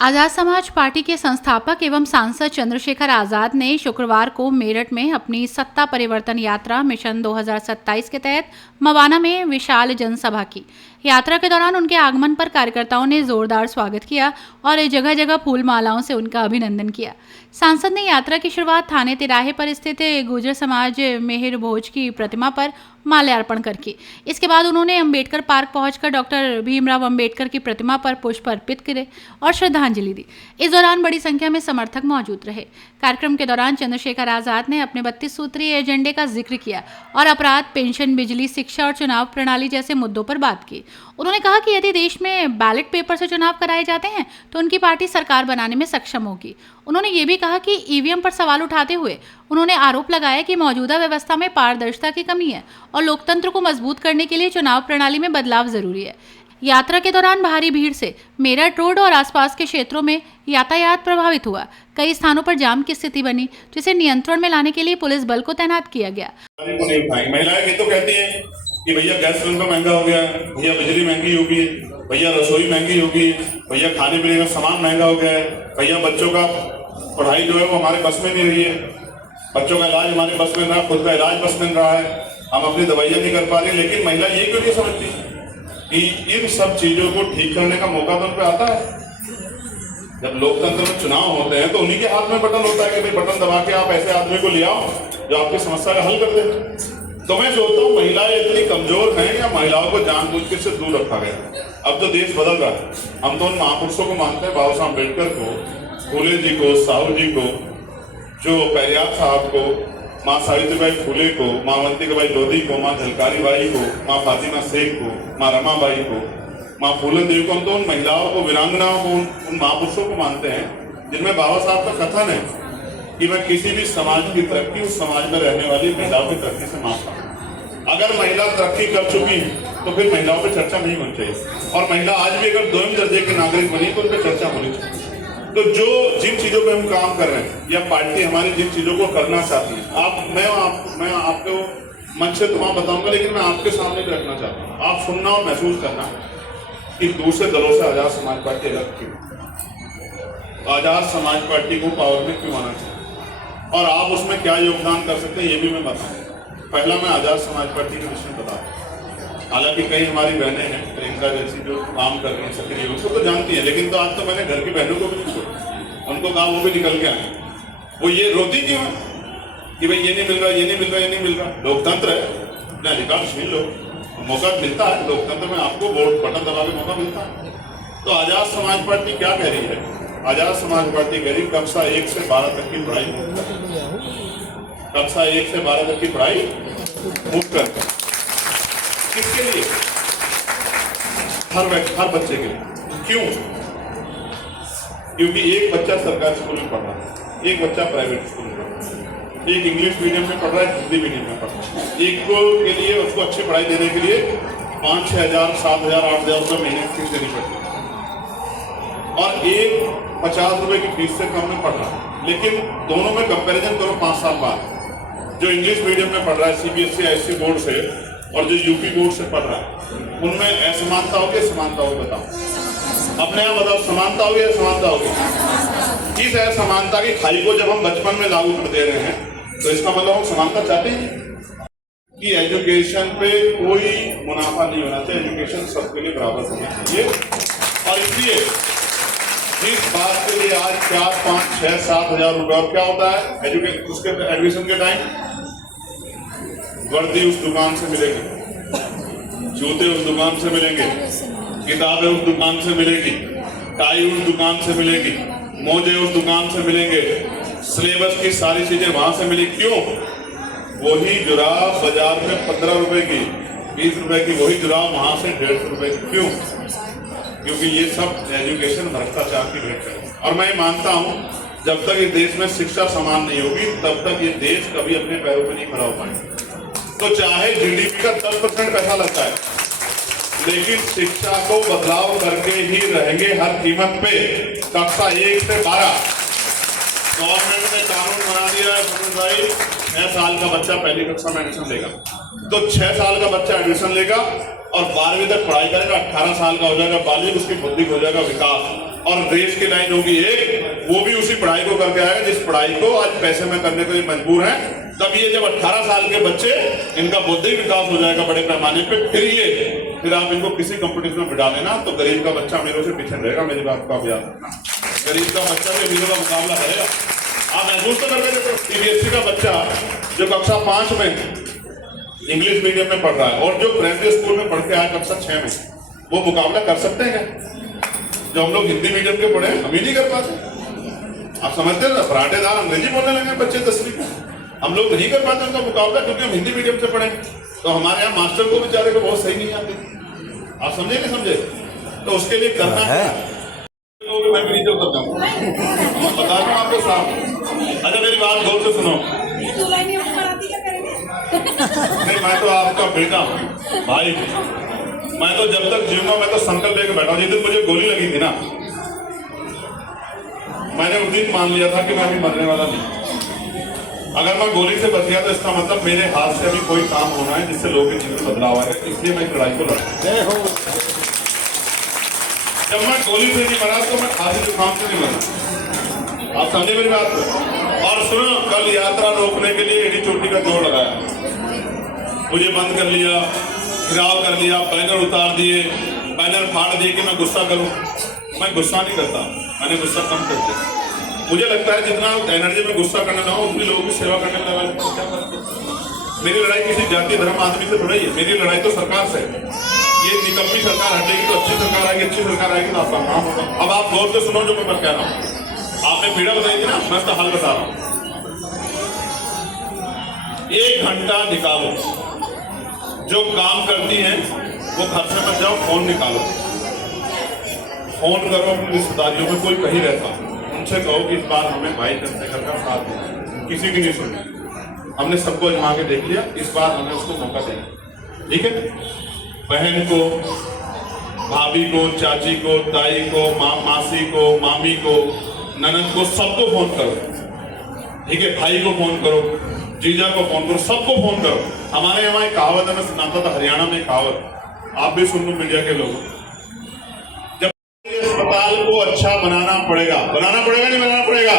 आज़ाद समाज पार्टी के संस्थापक एवं सांसद चंद्रशेखर आज़ाद ने शुक्रवार को मेरठ में अपनी सत्ता परिवर्तन यात्रा मिशन 2027 के तहत मवाना में विशाल जनसभा की। यात्रा के दौरान उनके आगमन पर कार्यकर्ताओं ने जोरदार स्वागत किया और जगह जगह फूल मालाओं से उनका अभिनंदन किया। सांसद ने यात्रा की शुरुआत थाने तिराहे पर स्थित गुर्जर समाज मेहर भोज की प्रतिमा पर माल्यार्पण करके। इसके बाद उन्होंने अंबेडकर पार्क पहुंचकर डॉक्टर भीमराव अंबेडकर की प्रतिमा पर पुष्प अर्पित करे और श्रद्धांजलि दी। इस दौरान बड़ी संख्या में समर्थक मौजूद रहे। कार्यक्रम के दौरान चंद्रशेखर आज़ाद ने अपने 32 सूत्रीय एजेंडे का जिक्र किया और अपराध, पेंशन, बिजली, शिक्षा और चुनाव प्रणाली जैसे मुद्दों पर बात की। उन्होंने कहा कि यदि देश में बैलेट पेपर से चुनाव कराए जाते हैं तो उनकी पार्टी सरकार बनाने में सक्षम होगी। उन्होंने ये भी कहा कि ईवीएम पर सवाल उठाते हुए उन्होंने आरोप लगाया कि मौजूदा व्यवस्था में पारदर्शिता की कमी है और लोकतंत्र को मजबूत करने के लिए चुनाव प्रणाली में बदलाव जरूरी है। यात्रा के दौरान भारी भीड़ से मेरठ रोड और आसपास के क्षेत्रों में यातायात प्रभावित हुआ। कई स्थानों पर जाम की स्थिति बनी, जिसे नियंत्रण में लाने के लिए पुलिस बल को तैनात किया गया। महिलाएं ये तो कहती हैं कि भैया गैस सिलेंडर महंगा हो गया, भैया बिजली महंगी होगी, भैया रसोई महंगी होगी, भैया खाने पीने का सामान महंगा हो गया है, भैया बच्चों का पढ़ाई जो है वो हमारे बस में नहीं रही है, बच्चों का इलाज हमारे बस में रहा, खुद का इलाज बस में रहा है, हम अपनी दवाइयाँ नहीं कर पा रहे। लेकिन महिला ये क्यों नहीं समझती कि इन सब चीजों को ठीक करने का मौका तो उन पर आता है। जब लोकतंत्र में चुनाव होते हैं तो उन्हीं के हाथ में बटन होता है कि भाई बटन दबा के आप ऐसे आदमी को ले आओ जो आपकी समस्या का हल कर दे। तो मैं सोचता हूँ महिलाएं इतनी कमजोर हैं या महिलाओं को जानबूझ के से दूर रखा गया। अब तो देश बदल रहा है। हम तो उन महापुरुषों को मानते हैं, बाबा साहब अम्बेडकर को, फूले जी को, साहू जी को, जो पेरियार साहब को, माँ सावित्रीबाई फूले को, माँ अवंतिकाबाई लोधी को, माँ झलकारी बाई को, माँ फातिमा शेख को, माँ रमाबाई को, माँ फूलन देवी को। हम तो उन महिलाओं को, वीरांगनाओं को, उन महापुरुषों को मानते हैं जिनमें बाबा साहब का कथन है कि मैं किसी भी समाज की तरक्की उस समाज में रहने वाली महिलाओं की तरक्की से मापता हूं। अगर महिला तरक्की कर चुकी है तो फिर महिलाओं पर चर्चा नहीं होनी चाहिए, और महिला आज भी अगर 2वें दर्जे की नागरिक बनी तो उन पर चर्चा होनी चाहिए। तो जो जिन चीजों पे हम काम कर रहे हैं या पार्टी हमारी जिन चीजों को करना चाहती है, मैं आपको मंच से तुम्हारा बताऊंगा, लेकिन मैं आपके सामने भी रखना चाहता हूँ। आप सुनना और महसूस करना कि दूसरे दलों से आजाद समाज पार्टी अलग क्यों, आजाद समाज पार्टी को पावर में क्यों आना चाहिए और आप उसमें क्या योगदान कर सकते हैं ये भी मैं बताऊँ। पहला मैं आजाद समाज पार्टी के विषय में बताता हूँ। हालांकि कई हमारी बहनें हैं, प्रियंका जैसी जो काम कर रही हैं सक्रिय, उसको तो जानती है, लेकिन तो आज तो मैंने घर की बहनों को भी नहीं छोड़ा, उनको कहा वो भी निकल के आए। वो ये रोती क्यों है कि भाई ये नहीं मिल रहा, ये नहीं मिल रहा, ये नहीं मिल रहा। लोकतंत्र है, अपने अधिकार छीन लो, मौका मिलता है लोकतंत्र में, आपको वोट बटन दबा के मौका मिलता है। तो आजाद समाज पार्टी क्या कह रही है? आजाद समाज पार्टी कह रही कक्षा 1 से 12 तक की पढ़ाई, कक्षा 1 से 12 तक की पढ़ाई मुफ्त कर। किसके लिए? हर बच्चे के लिए। क्यों? क्योंकि एक बच्चा सरकारी स्कूल में पढ़ रहा है, एक बच्चा प्राइवेट स्कूल में पढ़ रहा है, एक इंग्लिश मीडियम में पढ़ रहा है, हिंदी मीडियम में पढ़ रहा है। एक को के लिए उसको अच्छी पढ़ाई देने के लिए 5-6 हज़ार, 7 हज़ार, 8 हज़ार रुपये महीने की फीस देनी पड़ती है, और एक 50 रुपए की फीस से कम में पढ़ रहा है। लेकिन दोनों में कंपैरिजन करो 5 साल बाद, जो इंग्लिश मीडियम में पढ़ रहा है सीबीएसई आईसी बोर्ड से और जो यूपी बोर्ड से पढ़ रहा है, उनमें असमानता होगी, समानता होगी? बताओ, अपने आप बताओ, समानता होगी या असमानता होगी? इस असमानता की खाई को जब हम बचपन में लागू कर दे रहे हैं तो इसका मतलब हम समानता चाहते हैं कि एजुकेशन पे कोई मुनाफा नहीं होना चाहिए, एजुकेशन सबके लिए बराबर होना चाहिए। और इसलिए इस बात के लिए आज 4, 5, 6, 7 हज़ार रुपये, और क्या होता है एजुकेशन, उसके एडमिशन के टाइम वर्दी उस दुकान से मिलेगी, जूते उस दुकान से मिलेंगे, किताबें उस दुकान से मिलेगी, टाई उस दुकान से मिलेगी, मोजे उस दुकान से मिलेंगे, सिलेबस की सारी चीजें वहां से मिलेगी। क्यों? वही जुराब बाजार में 15 रुपए की, 20 रुपए की वही जुराब वहां से 150 रुपए की। क्यों? क्योंकि ये सब एजुकेशन भ्रष्टाचार की भेंट है। और मैं मानता हूं जब तक ये देश में शिक्षा समान नहीं होगी तब तक ये देश कभी अपने पैरों पर नहीं खड़ा हो पाएगा। तो चाहे जीडीपी का 10% पैसा लगता है, लेकिन शिक्षा को बदलाव करके ही रहेंगे हर कीमत पे। कक्षा 1 से 12 गवर्नमेंट ने कानून बना दिया है भाई, 6 साल का बच्चा पहली कक्षा में एडमिशन लेगा, तो 6 साल का बच्चा एडमिशन लेगा और 12वीं तक पढ़ाई करेगा, 18 साल का हो जाएगा बालिग, उसकी बुद्धि हो जाएगा विकास। और देश की लाइन होगी एक, वो भी उसी पढ़ाई को करके आएगा जिस पढ़ाई को आज पैसे में करने को ये मजबूर है। तब ये जब 18 साल के बच्चे, इनका बौद्धिक विकास हो जाएगा बड़े पैमाने पे, फिर आप इनको किसी कंपटीशन में बिठा लेना तो गरीब का बच्चा अमीरों से पीछे रहेगा। मेरी बात को आप याद रखना, गरीब का बच्चा से अमीरों का मुकाबला रहेगा। आप महसूस तो करके देखो, सीबीएसई का बच्चा जो कक्षा 5 में इंग्लिश मीडियम में पढ़ रहा है और जो प्राइमरी स्कूल में पढ़ के आया कक्षा 6 में, वो मुकाबला कर सकते हैं क्या? जो हम लोग हिंदी मीडियम के पढ़े हम ही नहीं कर पाते। आप समझते हैं, फराटेदार अंग्रेजी बोलने लगे बच्चे 10वीं में, हम लोग नहीं कर पाते उनका मुकाबला क्योंकि हम हिंदी मीडियम से पढ़े। तो हमारे यहाँ मास्टर को बेचारे को बहुत सही नहीं आती। आप समझे नहीं समझे? तो उसके लिए करना है, मैं भी नीचे उतर जाऊँ, मैं बता रहा हूँ आपको साहब। अच्छा मेरी बात गौर से सुनो, नहीं मैं तो आपका बेटा भाई, मैं तो जब तक जीऊंगा मैं तो संकल्प लेकर बैठा हूँ। जिस दिन मुझे गोली लगी थी ना, मैंने उस दिन मान लिया था कि मैं अभी मरने वाला नहीं। अगर मैं गोली से बच गया तो इसका मतलब मेरे हाथ से अभी कोई काम होना है जिससे लोगों के जीवन में बदलाव आएगा, इसलिए मैं लड़ाई को लड़ा। जब मैं गोली से नहीं मरा तो मैं खांसी जुकाम से नहीं मरा। आप समझे मेरी बात? और सुनो, कल यात्रा रोकने के लिए एडी चोटी का जोर लगाया, मुझे बंद कर लिया, घिराव कर लिया, बैनर उतार दिए, बैनर फाड़ दिए कि मैं गुस्सा करूं। मैं गुस्सा नहीं करता, मैंने गुस्सा कम कर दिया। मुझे लगता है जितना एनर्जी में गुस्सा करने ना हो उतनी लोगों की सेवा करने में लगा। क्या फर्क? मेरी लड़ाई किसी जाति धर्म आदमी से थोड़ी है, मेरी लड़ाई तो सरकार से है। ये निकम्मी सरकार हटेगी तो अच्छी सरकार आएगी, अच्छी सरकार आएगी तो आपका काम होगा। अब आप गौर से सुनो जो मैं कह रहा हूँ, आपने पीड़ा बताई थी ना, मैं उसका हल बता रहा हूँ। 1 घंटा निकालो, जो काम करती हैं वो घर से मत जाओ, फोन निकालो, फोन करो अपनी रिश्तेदारियों में, कोई कहीं रहता, उनसे कहो कि इस बार हमें भाई चंद्रशेखर का साथ देना। किसी की नहीं सुनी, हमने सबको आजमा के देख लिया, इस बार हमें उसको मौका देना। ठीक है? बहन को, भाभी को, चाची को, ताई को, मासी को, मामी को, ननद को, सबको फोन करो। ठीक है? भाई को फोन करो, जीजा को फोन करो, सबको फोन करो। हमारे यहाँ एक कहावत है, मैं सुनाता था हरियाणा में कहावत, आप भी सुन लो मीडिया के लोग। जब अस्पताल को अच्छा बनाना पड़ेगा, नहीं बनाना पड़ेगा,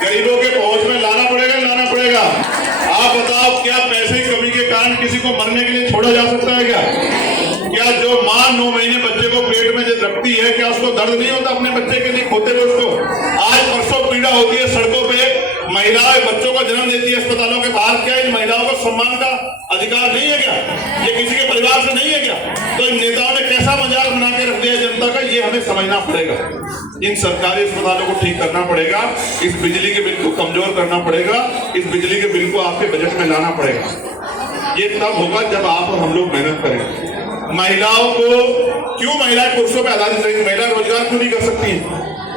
गरीबों के पहुंच में लाना पड़ेगा। आप बताओ, क्या पैसे की कमी के कारण किसी को मरने के लिए छोड़ा जा सकता है क्या जो माँ 9 महीने बच्चे को पेट में जब रखती है, क्या उसको दर्द नहीं होता अपने बच्चे के लिए खोते हुए? उसको आज परसों पीड़ा होती है सड़कों पे, महिलाएं बच्चों को जन्म देती है अस्पतालों के बाहर। क्या इन महिलाओं को सम्मान का अधिकार नहीं है क्या? ये किसी के परिवार से नहीं है क्या? तो इन नेताओं ने कैसा मजाक बना के रख दिया जनता का, ये हमें समझना पड़ेगा। इन सरकारी अस्पतालों को ठीक करना पड़ेगा, इस बिजली के बिल को कमजोर करना पड़ेगा, इस बिजली के बिल को आपके बजट में लाना पड़ेगा। ये तब होगा जब आप और हम लोग मेहनत करेंगे। महिलाओं को क्यों, महिलाएं पुरुषों पर आधारित रहेंगी? महिला रोजगार क्यों नहीं कर सकती है?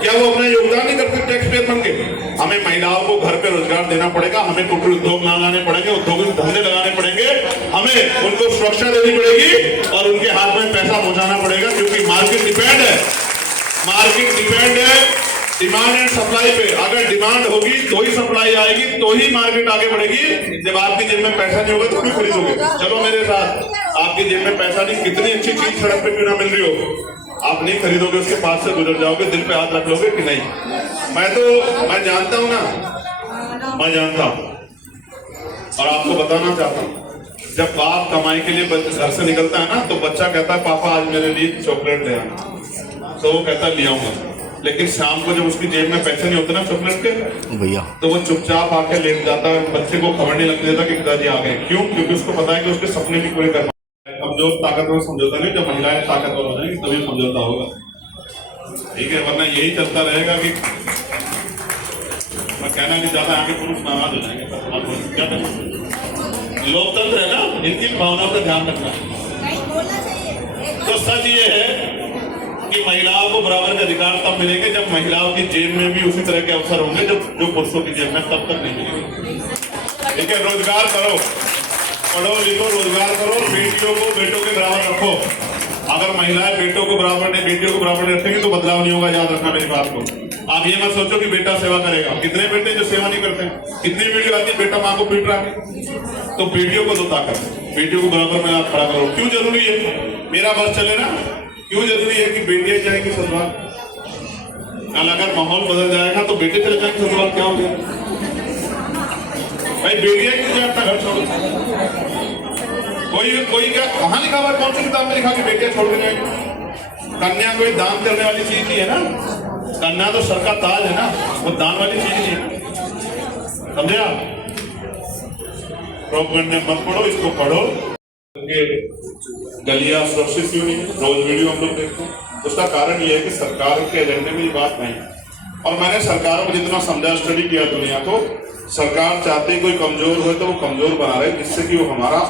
क्या वो अपना योगदान नहीं करते टैक्स पेयर बन के? हमें महिलाओं को घर पे रोजगार देना पड़ेगा, हमें कुटीर उद्योग लगाने पड़ेंगे, उद्योग धंधे लगाने पड़ेंगे, हमें उनको सुरक्षा देनी पड़ेगी और उनके हाथ में पैसा पहुंचाना पड़ेगा, क्योंकि मार्केट डिपेंड है डिमांड एंड सप्लाई पे। अगर डिमांड होगी तो ही सप्लाई आएगी, तो ही मार्केट आगे बढ़ेगी। जब आपकी जेब में पैसा नहीं होगा तो क्यों खरीदोगे? चलो मेरे साथ, आपकी जेब में पैसा नहीं, कितनी अच्छी चीज सड़क पे क्यों ना मिल रही हो, आप नहीं खरीदोगे, उसके पास से गुजर जाओगे, दिल पे हाथ रख लोगे कि नहीं? मैं जानता हूं ना, मैं जानता हूं और आपको बताना चाहता हूं, जब बाप कमाई के लिए घर से निकलता है ना, तो बच्चा कहता है पापा आज मेरे लिए चॉकलेट ले आना, तो वो कहता है ले आऊंगा। लेकिन शाम को जब उसकी जेब में पैसे नहीं होते ना चॉकलेट के भैया, तो वो चुपचाप आके लेट जाता है, बच्चे को खबर नहीं लगने देता कि पिताजी आ गए। क्यों? क्योंकि उसको पता है कि उसके सपने भी पूरे कर। कमजोर ताकतवर समझौता नहीं, जब महिलाएं ताकतवर हो जाएंगी तभी समझौता होगा। ठीक है? वरना यही चलता रहेगा कि मैं कहना नहीं चाहता, आगे पुरुष नाराज हो जाएंगे। क्या करना? लोकतंत्र है ना, इनकी भावनाओं का ध्यान रखना। तो सच ये है कि महिलाओं को बराबर के अधिकार तब मिलेंगे जब महिलाओं की जेब में भी उसी तरह के अवसर होंगे जो पुरुषों की जेब में, तब तक नहीं मिलेंगे। ठीक है? रोजगार करो, पढ़ो लिखो, रोजगार करो, बेटियों को बेटों के बराबर रखो। अगर महिलाएं बेटों को बराबर नहीं, बेटियों को बराबर नहीं रखेंगी तो बदलाव नहीं होगा। याद रखना मेरी बात को। आप ये मत सोचो कि बेटा सेवा करेगा। कितने बेटे जो सेवा नहीं करते हैं? कितनी वीडियो आती है बेटा माँ को पीट रहा है। तो बेटियों को दो ताकत, बेटियों को बराबर में आप खड़ा करो। क्यों जरूरी है? मेरा बस चले ना, क्यों जरूरी है कि बेटियां जाएंगी ससुराल? कल अगर माहौल बदल जाएगा तो बेटे चले जाएंगे ससुराल, क्या हो गया भाई? बेटियां क्यों जाए अपना घर छोड़? कोई क्या कहाँ लिखा हुआ, कौन सी किताब में लिखा कि बेटियां छोड़ के जाएंगे? कन्या कोई दान करने वाली चीज नहीं है ना, कन्या तो सर का ताज है ना, वो दान वाली चीज नहीं है, समझे आप? प्रोपेगेंडा मत पढ़ो, इसको पढ़ो। गलियां सुरक्षित क्यों नहीं? रोज वीडियो हम लोग देखते हैं। उसका कारण यह है कि सरकार के एजेंडे में ये बात नहीं है। और मैंने सरकारों को जितना समझा, स्टडी किया दुनिया को, सरकार चाहती है कोई कमजोर हो तो वो कमजोर बना रहे, जिससे कि वो हमारा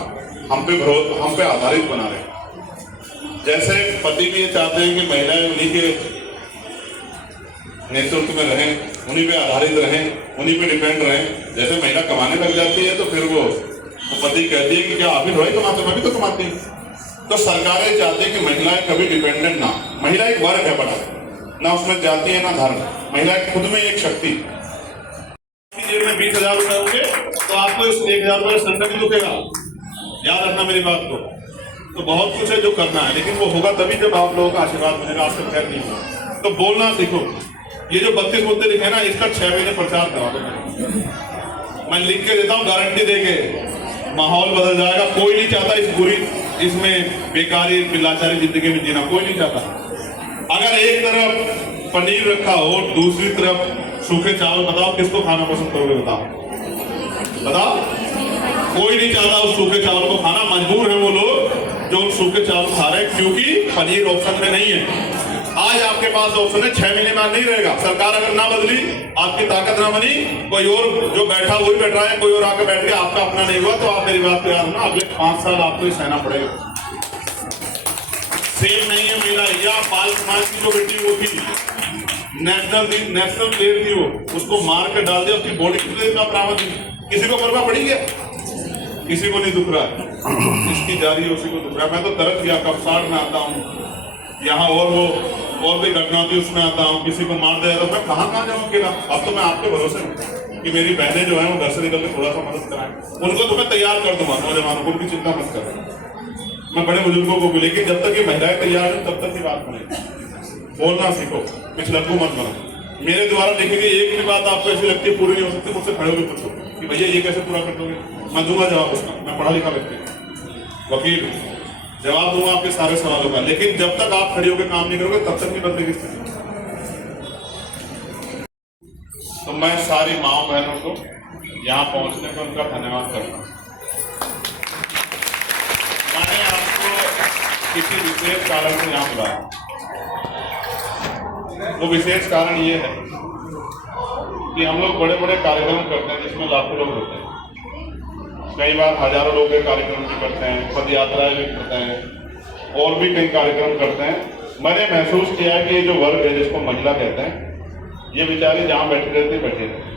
हम पे आधारित बना रहे। जैसे पति भी ये चाहते हैं कि महिलाएं उन्हीं के नेतृत्व में रहें, उन्हीं पे आधारित रहें, उन्हीं पे डिपेंड रहें। जैसे महिला कमाने लग जाती है तो फिर वो पति कहती है कि क्या आप ही थोड़ी कमाते, मैं भी तो कमाती हूँ। तो सरकारें चाहती है कि महिलाएं कभी डिपेंडेंट ना, महिला एक वर्ग है बड़ा, ना उसमें जाति है ना धर्म, महिला खुद में एक शक्ति। जेब में 20,000 रुपए होंगे तो आपको इस 1,000 रुपए संडे भी दुखेगा, याद रखना मेरी बात को। तो बहुत कुछ है जो करना है, लेकिन वो होगा तभी जब आप लोगों का आशीर्वाद मिलेगा, आपसे खैर नहीं होगा। तो बोलना सीखो। ये जो 32 मुद्दे लिखे ना, इसका 6 महीने प्रचार करा दो। मैं लिख के देता हूँ, गारंटी देके, माहौल बदल जाएगा। कोई नहीं चाहता इस बुरी, इसमें बेकारी लाचारी जिंदगी में जीना, कोई नहीं चाहता। अगर एक तरफ पनीर रखा हो, दूसरी तरफ सूखे चावल, बताओ किसको खाना पसंद करोगे? बताओ। कोई नहीं चाहता उस सूखे चावल को खाना, मजबूर है वो लोग जो सूखे चावल खा रहे हैं, क्योंकि पनीर ऑप्शन में नहीं है। आज आपके पास ऑप्शन है, 6 महीने बाद नहीं रहेगा। सरकार अगर ना बदली, आपकी ताकत ना बनी, कोई और जो बैठा वही बैठ रहा है, कोई और आके बैठ गया, आपका अपना नहीं हुआ, तो आप मेरी बात पे याद ना, अगले 5 साल आपको ही सहना पड़ेगा। सेम नहीं है मेरा, या पाल कुमार की जो बेटी वो थी, नेशनल प्लेयर थी, वो उसको मार कर डाल दिया, उसकी बॉडी कितने का बरामद, किसी को परवाह पड़ी क्या? किसी को नहीं दुख रहा है, इसकी जारी है उसी को दुख रहा है। मैं तो तरस गया, कपसाड़ में आता हूँ, यहाँ और भी घटना थी उसमें आता हूँ, किसी को मार दिया तो मैं कहाँ जाऊँ अकेला। अब तो मैं आपके भरोसे हूँ कि मेरी बहनें जो है वो घर से निकल के थोड़ा सा मदद कराएं, उनको तो मैं तैयार कर दूंगा, नौजवानों को, उनकी चिंता मत करें, मैं बड़े बुजुर्गों को भी। लेकिन जब तक ये महिलाएं तैयार हैं तब तक की बात बनेगी। बोलना सीखो, पिछलग्गू मत बनो। मेरे द्वारा लिखी गई एक भी बात आपको ऐसी लगती है पूरी नहीं हो सकती, मुझसे खड़े होकर पूछो कि भैया ये कैसे पूरा कर दोगे, मैं दूंगा जवाब उसका। मैं पढ़ा लिखा व्यक्ति, वकील, जवाब दूंगा आपके सारे सवालों का। लेकिन जब तक आप खड़े होकर काम नहीं करोगे तब तक नहीं बदलेगी स्थिति। तो मैं सारी माओ बहनों को यहाँ पहुंचने पर उनका धन्यवाद करता हूँ। मैंने आपको किसी विशेष कारण से यहाँ बुलाया। वो विशेष कारण ये है कि हम लोग बड़े बड़े कार्यक्रम करते हैं जिसमें लाखों लोग होते हैं, कई बार हजारों लोग के कार्यक्रम भी करते हैं, पद यात्राएं भी करते हैं, और भी कई कार्यक्रम करते हैं। मैंने महसूस किया है कि ये जो वर्ग है जिसको महिला कहते हैं, ये बेचारे जहाँ बैठे रहते बैठे रहते।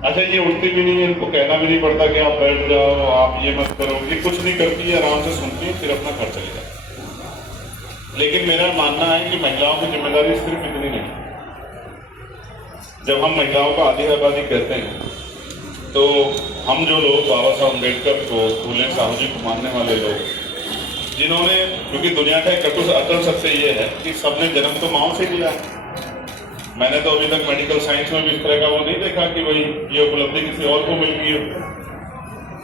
अच्छा, ये उठती भी नहीं है, इनको कहना भी नहीं पड़ता कि आप बैठ जाओ, आप ये मत करो, ये कुछ नहीं करती है, आराम से सुनती है, फिर अपना घर चले जाए। लेकिन मेरा मानना है कि महिलाओं की जिम्मेदारी सिर्फ इतनी नहीं। जब हम महिलाओं को आधी आबादी कहते हैं तो हम जो लोग बाबा साहब अम्बेडकर को, फूले साहू जी को मानने वाले लोग, जिन्होंने, क्योंकि दुनिया का एक अटल सत्य ये है कि सबने जन्म तो माओ से लिया है। मैंने तो अभी तक मेडिकल साइंस में भी इस तरह का वो नहीं देखा कि भाई ये उपलब्धि किसी और को मिल गई हो।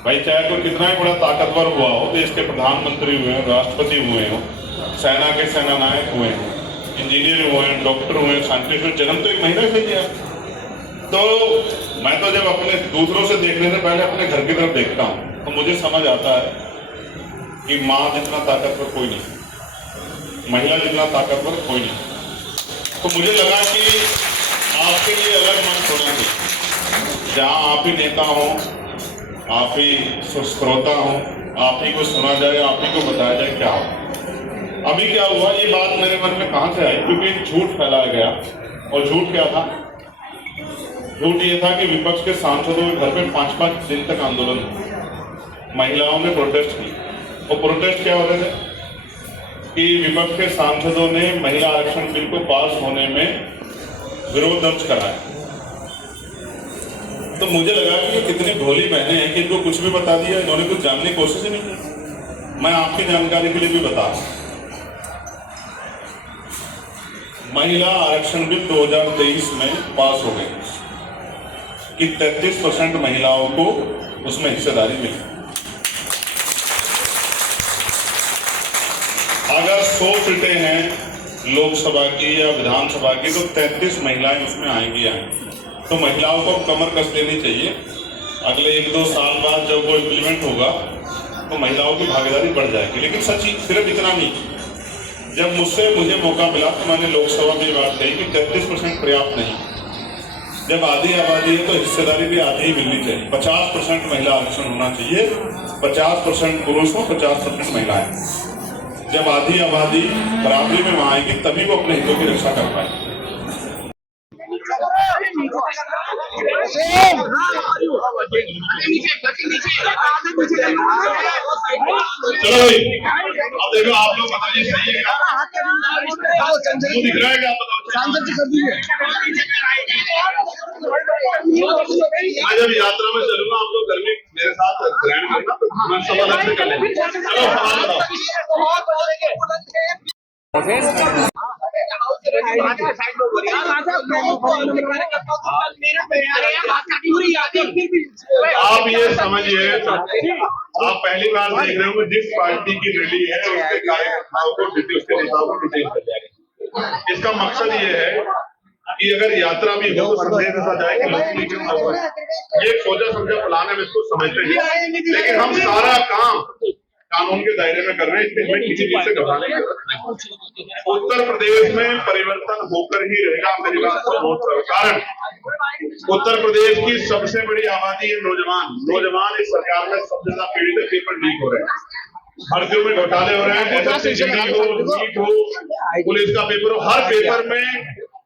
भाई चाहे कोई कितना ही बड़ा ताकतवर हुआ हो, देश के प्रधानमंत्री हुए हैं, राष्ट्रपति हुए हो, सेना के सेना नायक हुए हैं, इंजीनियर हुए हैं, डॉक्टर हुए हैं, साइंटिस्ट हुए, जन्म तो एक महिला से लिया। तो मैं तो जब अपने दूसरों से देखने से पहले अपने घर की तरफ देखता हूँ तो मुझे समझ आता है कि माँ जितना ताकतवर कोई नहीं, महिला जितना ताकतवर कोई नहीं। तो मुझे लगा कि आपके लिए अलग मंच होना चाहिए, जहाँ आप ही नेता हो, आप ही श्रोता हो, आप ही को सुना जाए, आप ही को बताया जाए क्या हो। अभी क्या हुआ, ये बात मेरे मन में कहाँ से आई, क्योंकि एक झूठ फैलाया गया। और झूठ क्या था? झूठ ये था कि विपक्ष के सांसदों के घर पे 5-5 दिन तक आंदोलन हुआ, महिलाओं ने प्रोटेस्ट की। और प्रोटेस्ट क्या हो रहे थे कि विपक्ष के सांसदों ने महिला आरक्षण बिल को पास होने में विरोध दर्ज कराया। तो मुझे लगा कि ये कितनी भोली बहनें हैं कि इनको कुछ भी बता दिया, इन्होंने कुछ जानने की कोशिश ही नहीं की। मैं आपकी जानकारी के लिए भी बता, महिला आरक्षण बिल 2023 में पास हो गई कि 33% महिलाओं को उसमें हिस्सेदारी मिली। अगर 100 सीटें हैं लोकसभा की या विधानसभा की तो 33 महिलाएं उसमें आएंगी। तो महिलाओं को कमर कस देनी चाहिए। अगले 1-2 साल बाद जब वो इम्प्लीमेंट होगा तो महिलाओं की भागीदारी बढ़ जाएगी। लेकिन सच सिर्फ इतना नहीं, जब मुझे मौका मिला तो मैंने लोकसभा में ये बात कही कि 33% पर्याप्त नहीं। जब आधी आबादी है तो हिस्सेदारी भी आधी ही मिलनी चाहिए। 50% महिला आरक्षण होना चाहिए, 50% पुरुष हो, 50% महिलाएं। जब आधी आबादी बराबरी में वहां आएगी तभी वो अपने हितों की रक्षा कर पाएगी। चलो भाई, अब देखो आप लोग बताइए सही है क्या? दिख रहा है क्या? आप बताओ। सांसद जी कर दीजिए। मैं जब यात्रा में चलूंगा आप लोग घर में मेरे साथ ग्रहण करना, तो मैं सवाल आपसे कर लेंगे। चलो सवाल बताओ। आप ये समझिए, आप पहली बार देख रहे हो जिस पार्टी की रैली है उसके कार्यकर्ताओं को उसके नेताओं को डिटेल कर जाएगा। इसका मकसद ये है कि अगर यात्रा भी हो तो संदेश ऐसा जाए कि लोग ये सोचा समझा प्लान है, इसको समझते हैं। लेकिन हम सारा काम कानून के दायरे में कर रहे हैं, इसलिए हमें किसी चीज से घबराने की जरूरत नहीं। उत्तर प्रदेश में परिवर्तन होकर ही रहेगा, मेरी बात को नोट करो। कारण उत्तर प्रदेश की सबसे बड़ी आबादी है नौजवान इस सरकार में सबसे ज्यादा पीड़ित है। पेपर लीक हो रहे हैं, भर्तियों में घोटाले हो रहे हैं, SSC हो, नीट हो, पुलिस का पेपर हो, हर पेपर में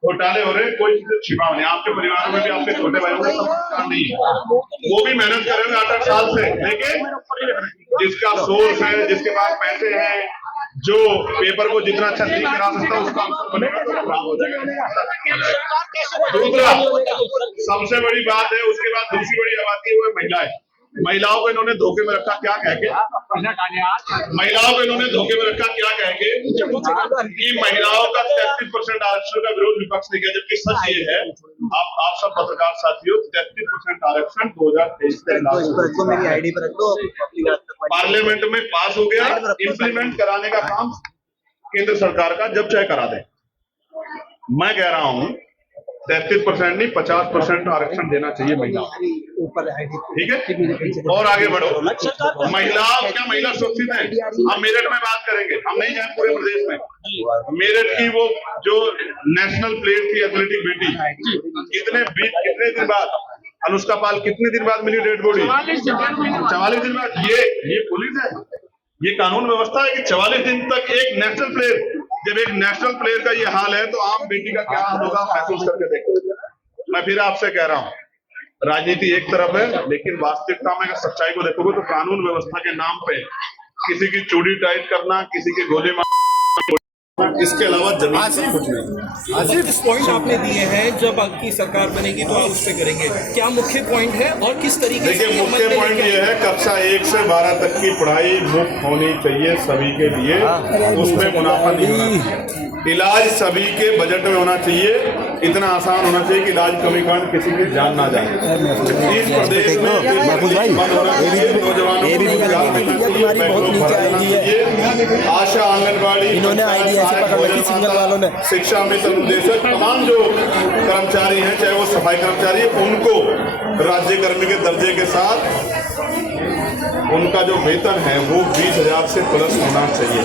घोटाले हो रहे हैं। कोई चीज छिपा नहीं। आपके परिवारों में भी आपके छोटे भाइयों का सब नहीं है, वो भी मेहनत कर रहे हैं 8-8 साल से। लेकिन जिसका सोर्स है, जिसके पास पैसे हैं, जो पेपर को जितना अच्छा लीक करा सकता है उसका आंसर बनेगा तो खराब हो जाएगा। दूसरा सबसे बड़ी बात है, उसके बाद दूसरी बड़ी आबादी है वो है महिलाएं। महिलाओं को इन्होंने धोखे में रखा क्या कह के, महिलाओं को इन्होंने धोखे में रखा क्या कह के कि महिलाओं का 33% आरक्षण का विरोध विपक्ष ने किया, जबकि सच ये है, आप सब पत्रकार साथियों, 33% आरक्षण 2023 से पार्लियामेंट में पास हो गया। इम्प्लीमेंट कराने का काम केंद्र सरकार का, जब चाहे करा दे। मैं कह रहा हूं 33% नहीं 50% आरक्षण देना चाहिए महिलाओं, ठीक है। और आगे बढ़ो, महिला सुरक्षित है। हम मेरठ में बात करेंगे, हम नहीं जाए पूरे प्रदेश में। मेरठ की वो जो नेशनल प्लेयर थी एथलेटिक बेटी, कितने दिन बाद, अनुष्का पाल कितने दिन बाद मिली डेड बॉडी? 44 दिन बाद। ये पुलिस है, ये कानून व्यवस्था है कि 44 दिन तक एक नेशनल प्लेयर, जब एक नेशनल प्लेयर का ये हाल है तो आम बेटी का क्या हाल होगा, महसूस करके देखो। मैं फिर आपसे कह रहा हूं, राजनीति एक तरफ है, लेकिन वास्तविकता में अगर सच्चाई को देखोगे तो कानून व्यवस्था के नाम पे किसी की चूड़ी टाइट करना, किसी की गोली मार, इसके अलावा जमीन से कुछ नहीं। आसिफ, इस पॉइंट आपने दिए हैं, जब आपकी सरकार बनेगी तो आप उस पे करेंगे, क्या मुख्य पॉइंट है और किस तरीके से? देखिए, मुख्य पॉइंट ये है कक्षा 1 से 12 तक की पढ़ाई मुफ्त होनी चाहिए सभी के लिए, उसमें मुनाफा नहीं होना चाहिए। इलाज सभी के बजट में होना चाहिए, इतना आसान होना चाहिए कि इलाज कमी कारण किसी की जान ना जाए। इस प्रदेश में आशा, आंगनबाड़ी, शिक्षा मित्र निदेशक, तमाम जो कर्मचारी हैं, चाहे वो सफाई कर्मचारी है, उनको राज्य कर्मी के दर्जे के साथ उनका जो वेतन है वो 20,000 से प्लस होना चाहिए।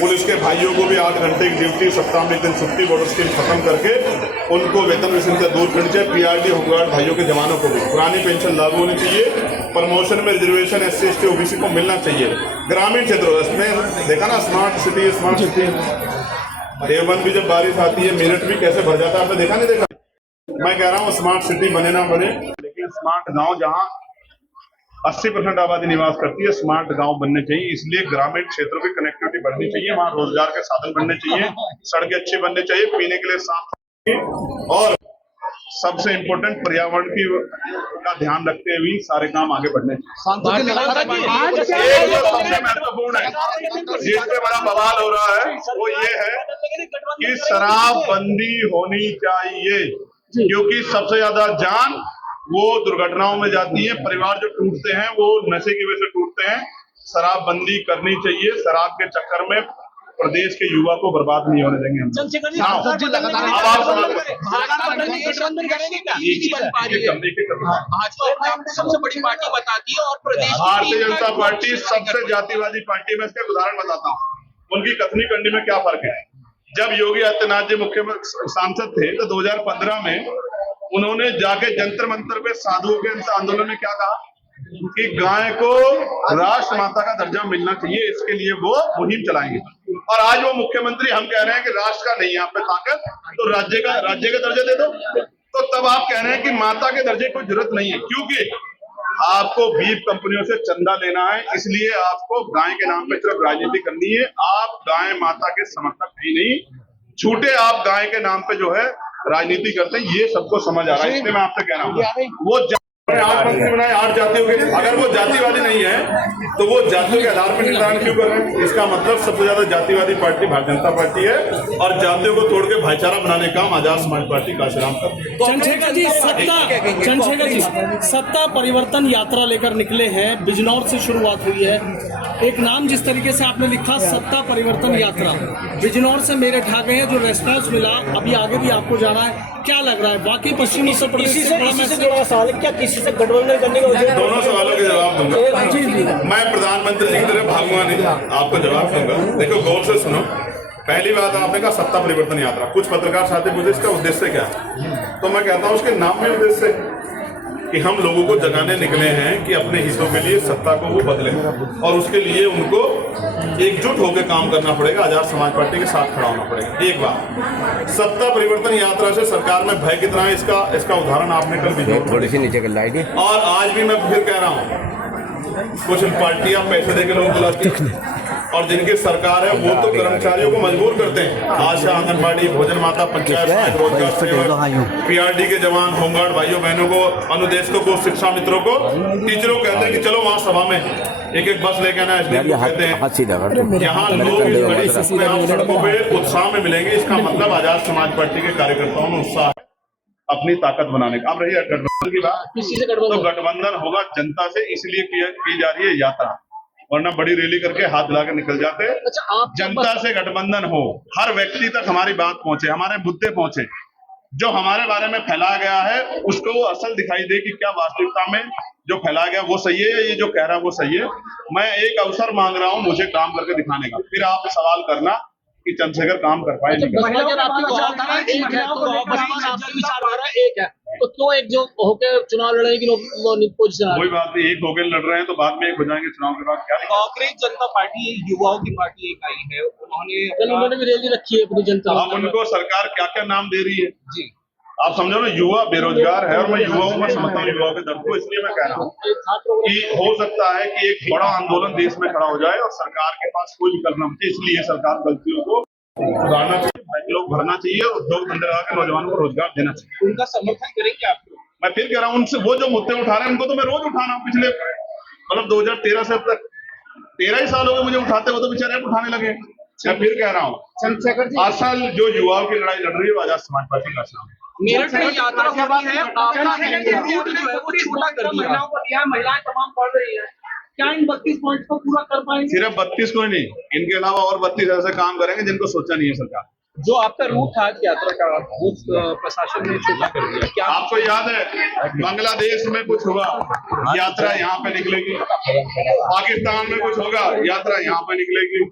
पुलिस के भाइयों को भी 8 घंटे की ड्यूटी, सप्ताह में 1 दिन छुट्टी, बॉर्डर स्कीम खत्म करके उनको वेतन विषय दूर करनी चाहिए। PRD होमगार्ड भाइयों के जवानों को भी पुरानी पेंशन लागू होनी चाहिए। प्रमोशन में रिजर्वेशन SC ST OBC को मिलना चाहिए। ग्रामीण क्षेत्रों में देखा ना, स्मार्ट सिटी देवबंद भी जब बारिश आती है, मेरठ भी कैसे भर जाता है, आपने देखा नहीं देखा? मैं कह रहा हूँ स्मार्ट सिटी बने ना बने, लेकिन स्मार्ट गाँव जहाँ 80% आबादी निवास करती है, स्मार्ट गांव बनने चाहिए। इसलिए ग्रामीण क्षेत्रों की कनेक्टिविटी बढ़नी चाहिए, वहां रोजगार के साधन बनने चाहिए, सड़कें अच्छी बननी चाहिए, पीने के लिए साफ, और सबसे इम्पोर्टेंट पर्यावरण की का ध्यान रखते हुए सारे काम आगे बढ़ने चाहिए। एक जो सबसे महत्वपूर्ण है, जिस पे बड़ा बवाल हो रहा है, वो ये है कि शराबबंदी होनी चाहिए, क्योंकि सबसे ज्यादा जान वो दुर्घटनाओं में जाती है। परिवार जो टूटते हैं वो नशे की वजह से टूटते हैं। शराबबंदी करनी चाहिए। शराब के चक्कर में प्रदेश के युवा को बर्बाद नहीं होने देंगे हम। चंद्रशेखर जी, हाँ, सरकार बदलने के अब आप लिए सुनो। सरकार बदलने के लिए गठबंधन करेंगे क्या? ये नहीं बन पा रही है। भाजपा अपने आप को सबसे बड़ी पार्टी बताती है और प्रदेश की भारतीय टीम जनता का पार्टी सबसे जातिवादी पार्टी है। मैं इसका एक उदाहरण बताता हूँ। उनकी कथनी करनी में क्या फर्क है। जब योगी आदित्यनाथ जी मुख्यमंत्री सांसद थे तो 2015 में उन्होंने जाके जंतर मंतर पे साधुओं के आंदोलन में क्या कहा कि गाय को राष्ट्र माता का दर्जा मिलना चाहिए, इसके लिए वो मुहिम चलाएंगे। और आज वो मुख्यमंत्री हम कह रहे हैं कि राष्ट्र का नहीं, यहाँ पे ताकत तो राज्य का दर्जा दे दो। तो तब आप कह रहे हैं कि माता के दर्जे की जरूरत नहीं है, क्योंकि आपको बीफ कंपनियों से चंदा लेना है, इसलिए आपको गाय के नाम पे सिर्फ राजनीति करनी है। आप गाय माता के समर्थक ही नहीं, झूठे आप गाय के नाम पे जो है राजनीति करते हैं। ये सबको समझ आ रहा है, इसलिए मैं आपसे कह रहा हूँ वो 8 मंत्री बनाए 8 जातियों के। अगर वो जातिवादी नहीं है तो वो जातियों के आधार पर निर्धारण क्यों कर रहे हैं? इसका मतलब सबसे ज्यादा जातिवादी पार्टी भारतीय जनता पार्टी है और जातियों को तोड़ के भाईचारा बनाने का काम आजाद समाज पार्टी काशीराम करती है। चंद्रशेखर जी, सत्ता परिवर्तन यात्रा लेकर निकले हैं, बिजनौर से शुरुआत हुई है। एक नाम जिस तरीके से आपने लिखा सत्ता परिवर्तन यात्रा, बिजनौर से मेरठ आ गए हैं, जो रेस्पॉन्स मिला, अभी आगे भी आपको जाना है, क्या लग रहा है? बाकी पश्चिम उत्तर प्रदेश से बड़ा सवाल है, क्या किसी से गठबंधन करने का? दोनों सवालों के जवाब दूंगा। मैं प्रधानमंत्री जी की तरह भागूंगा नहीं, आपको जवाब दूंगा। देखो गौर से सुनो। पहली बात आपने कहा सत्ता परिवर्तन यात्रा। कुछ पत्रकार साथी पूछे इसका उद्देश्य क्या है, तो मैं कहता हूं उसके नाम में उद्देश्य है कि हम लोगों को जगाने निकले हैं कि अपने हितों के लिए सत्ता को वो बदले, और उसके लिए उनको एकजुट होकर काम करना पड़ेगा। आजाद समाज पार्टी के साथ खड़ा होना पड़ेगा। एक बात, सत्ता परिवर्तन यात्रा से सरकार में भय कितना है, इसका उदाहरण आपने कल भी थोड़ी सी नीचे कर लाइए। और आज भी मैं फिर कह रहा हूँ, कुछ पार्टियां पैसे देकर लोगों को बुलाती हैं और जिनकी सरकार है वो तो कर्मचारियों को मजबूर करते हैं। आशा, आंगनबाड़ी, भोजन माता, पंचायत, रोजगार सेवक, पीआरडी के जवान, होमगार्ड भाइयों बहनों को, अनुदेशकों को, शिक्षा मित्रों को, टीचरों को कहते हैं कि चलो वहाँ सभा में एक बस लेके आना, इसलिए कहते हैं। यहाँ लोग इस बड़ी सड़कों पे उत्साह में मिलेंगे। इसका मतलब आजाद समाज पार्टी के कार्यकर्ताओं में उत्साह है अपनी ताकत बनाने का। अब रही गठबंधन की बात, तो गठबंधन होगा जनता से, इसलिए की जा रही है यात्रा, वरना बड़ी रैली करके हाथ हिला के निकल जाते। जनता से गठबंधन हो, हर व्यक्ति तक हमारी बात पहुंचे, हमारे मुद्दे पहुंचे, जो हमारे बारे में फैलाया गया है उसको वो असल दिखाई दे कि क्या वास्तविकता में जो फैलाया गया वो सही है, ये जो कह रहा है वो सही है। मैं एक अवसर मांग रहा हूं मुझे काम करके दिखाने का, फिर आप सवाल करना कि चंद्रशेखर काम कर पाए नहीं। तो क्यों एक जो होकर चुनाव लड़ने की पोजीशन? कोई बात नहीं, एक होकर लड़ रहे हैं तो बाद में एक हो जाएंगे चुनाव के बाद। क्या कांग्रेस जनता पार्टी युवाओं की पार्टी एक आई है, उन्होंने भी रैली रखी है अपनी जनता। अब उनको सरकार क्या क्या नाम दे रही है जी, आप समझो ना। युवा बेरोजगार है और मैं युवाओं में समझता हूँ युवाओं के दर्द को, इसलिए मैं कह रहा हूँ कि हो सकता है कि एक बड़ा आंदोलन देश में खड़ा हो जाए और सरकार के पास कोई विकल्प न बचे, इसलिए सरकार गलतियों को सुधारना चाहिए, बैकलॉग भरना चाहिए और उद्योग धंधे लगा के नौजवानों को रोजगार देना चाहिए। उनका समर्थन करेंगे आप? मैं फिर कह रहा हूँ उनसे वो जो मुद्दे उठा रहे हैं उनको तो मैं रोज उठा रहा हूँ। पिछले मतलब 2013 से अब तक 13 ही साल हो गए मुझे उठाते, वो तो बेचारे अब उठाने लगे। मैं फिर कह रहा हूँ असल जो युवाओं की लड़ाई लड़ रही है आजाद समाज पार्टी का नाम। मेरठ में यात्रा हो रही है, आपका जो है वो छोटा कर दिया, महिलाओं को दिया, महिलाएं तमाम पढ़ रही है, क्या इन 32 पॉइंट को पूरा कर पाएंगे? सिर्फ 32 कोई नहीं, इनके अलावा और 32 ऐसे काम करेंगे जिनको सोचा नहीं है सरकार। जो आपका रूट था यात्रा का वो प्रशासन ने छोटा कर दिया। क्या आपको याद है बांग्लादेश में कुछ होगा, यात्रा यहाँ पे निकलेगी, पाकिस्तान में कुछ होगा, यात्रा यहाँ पे निकलेगी,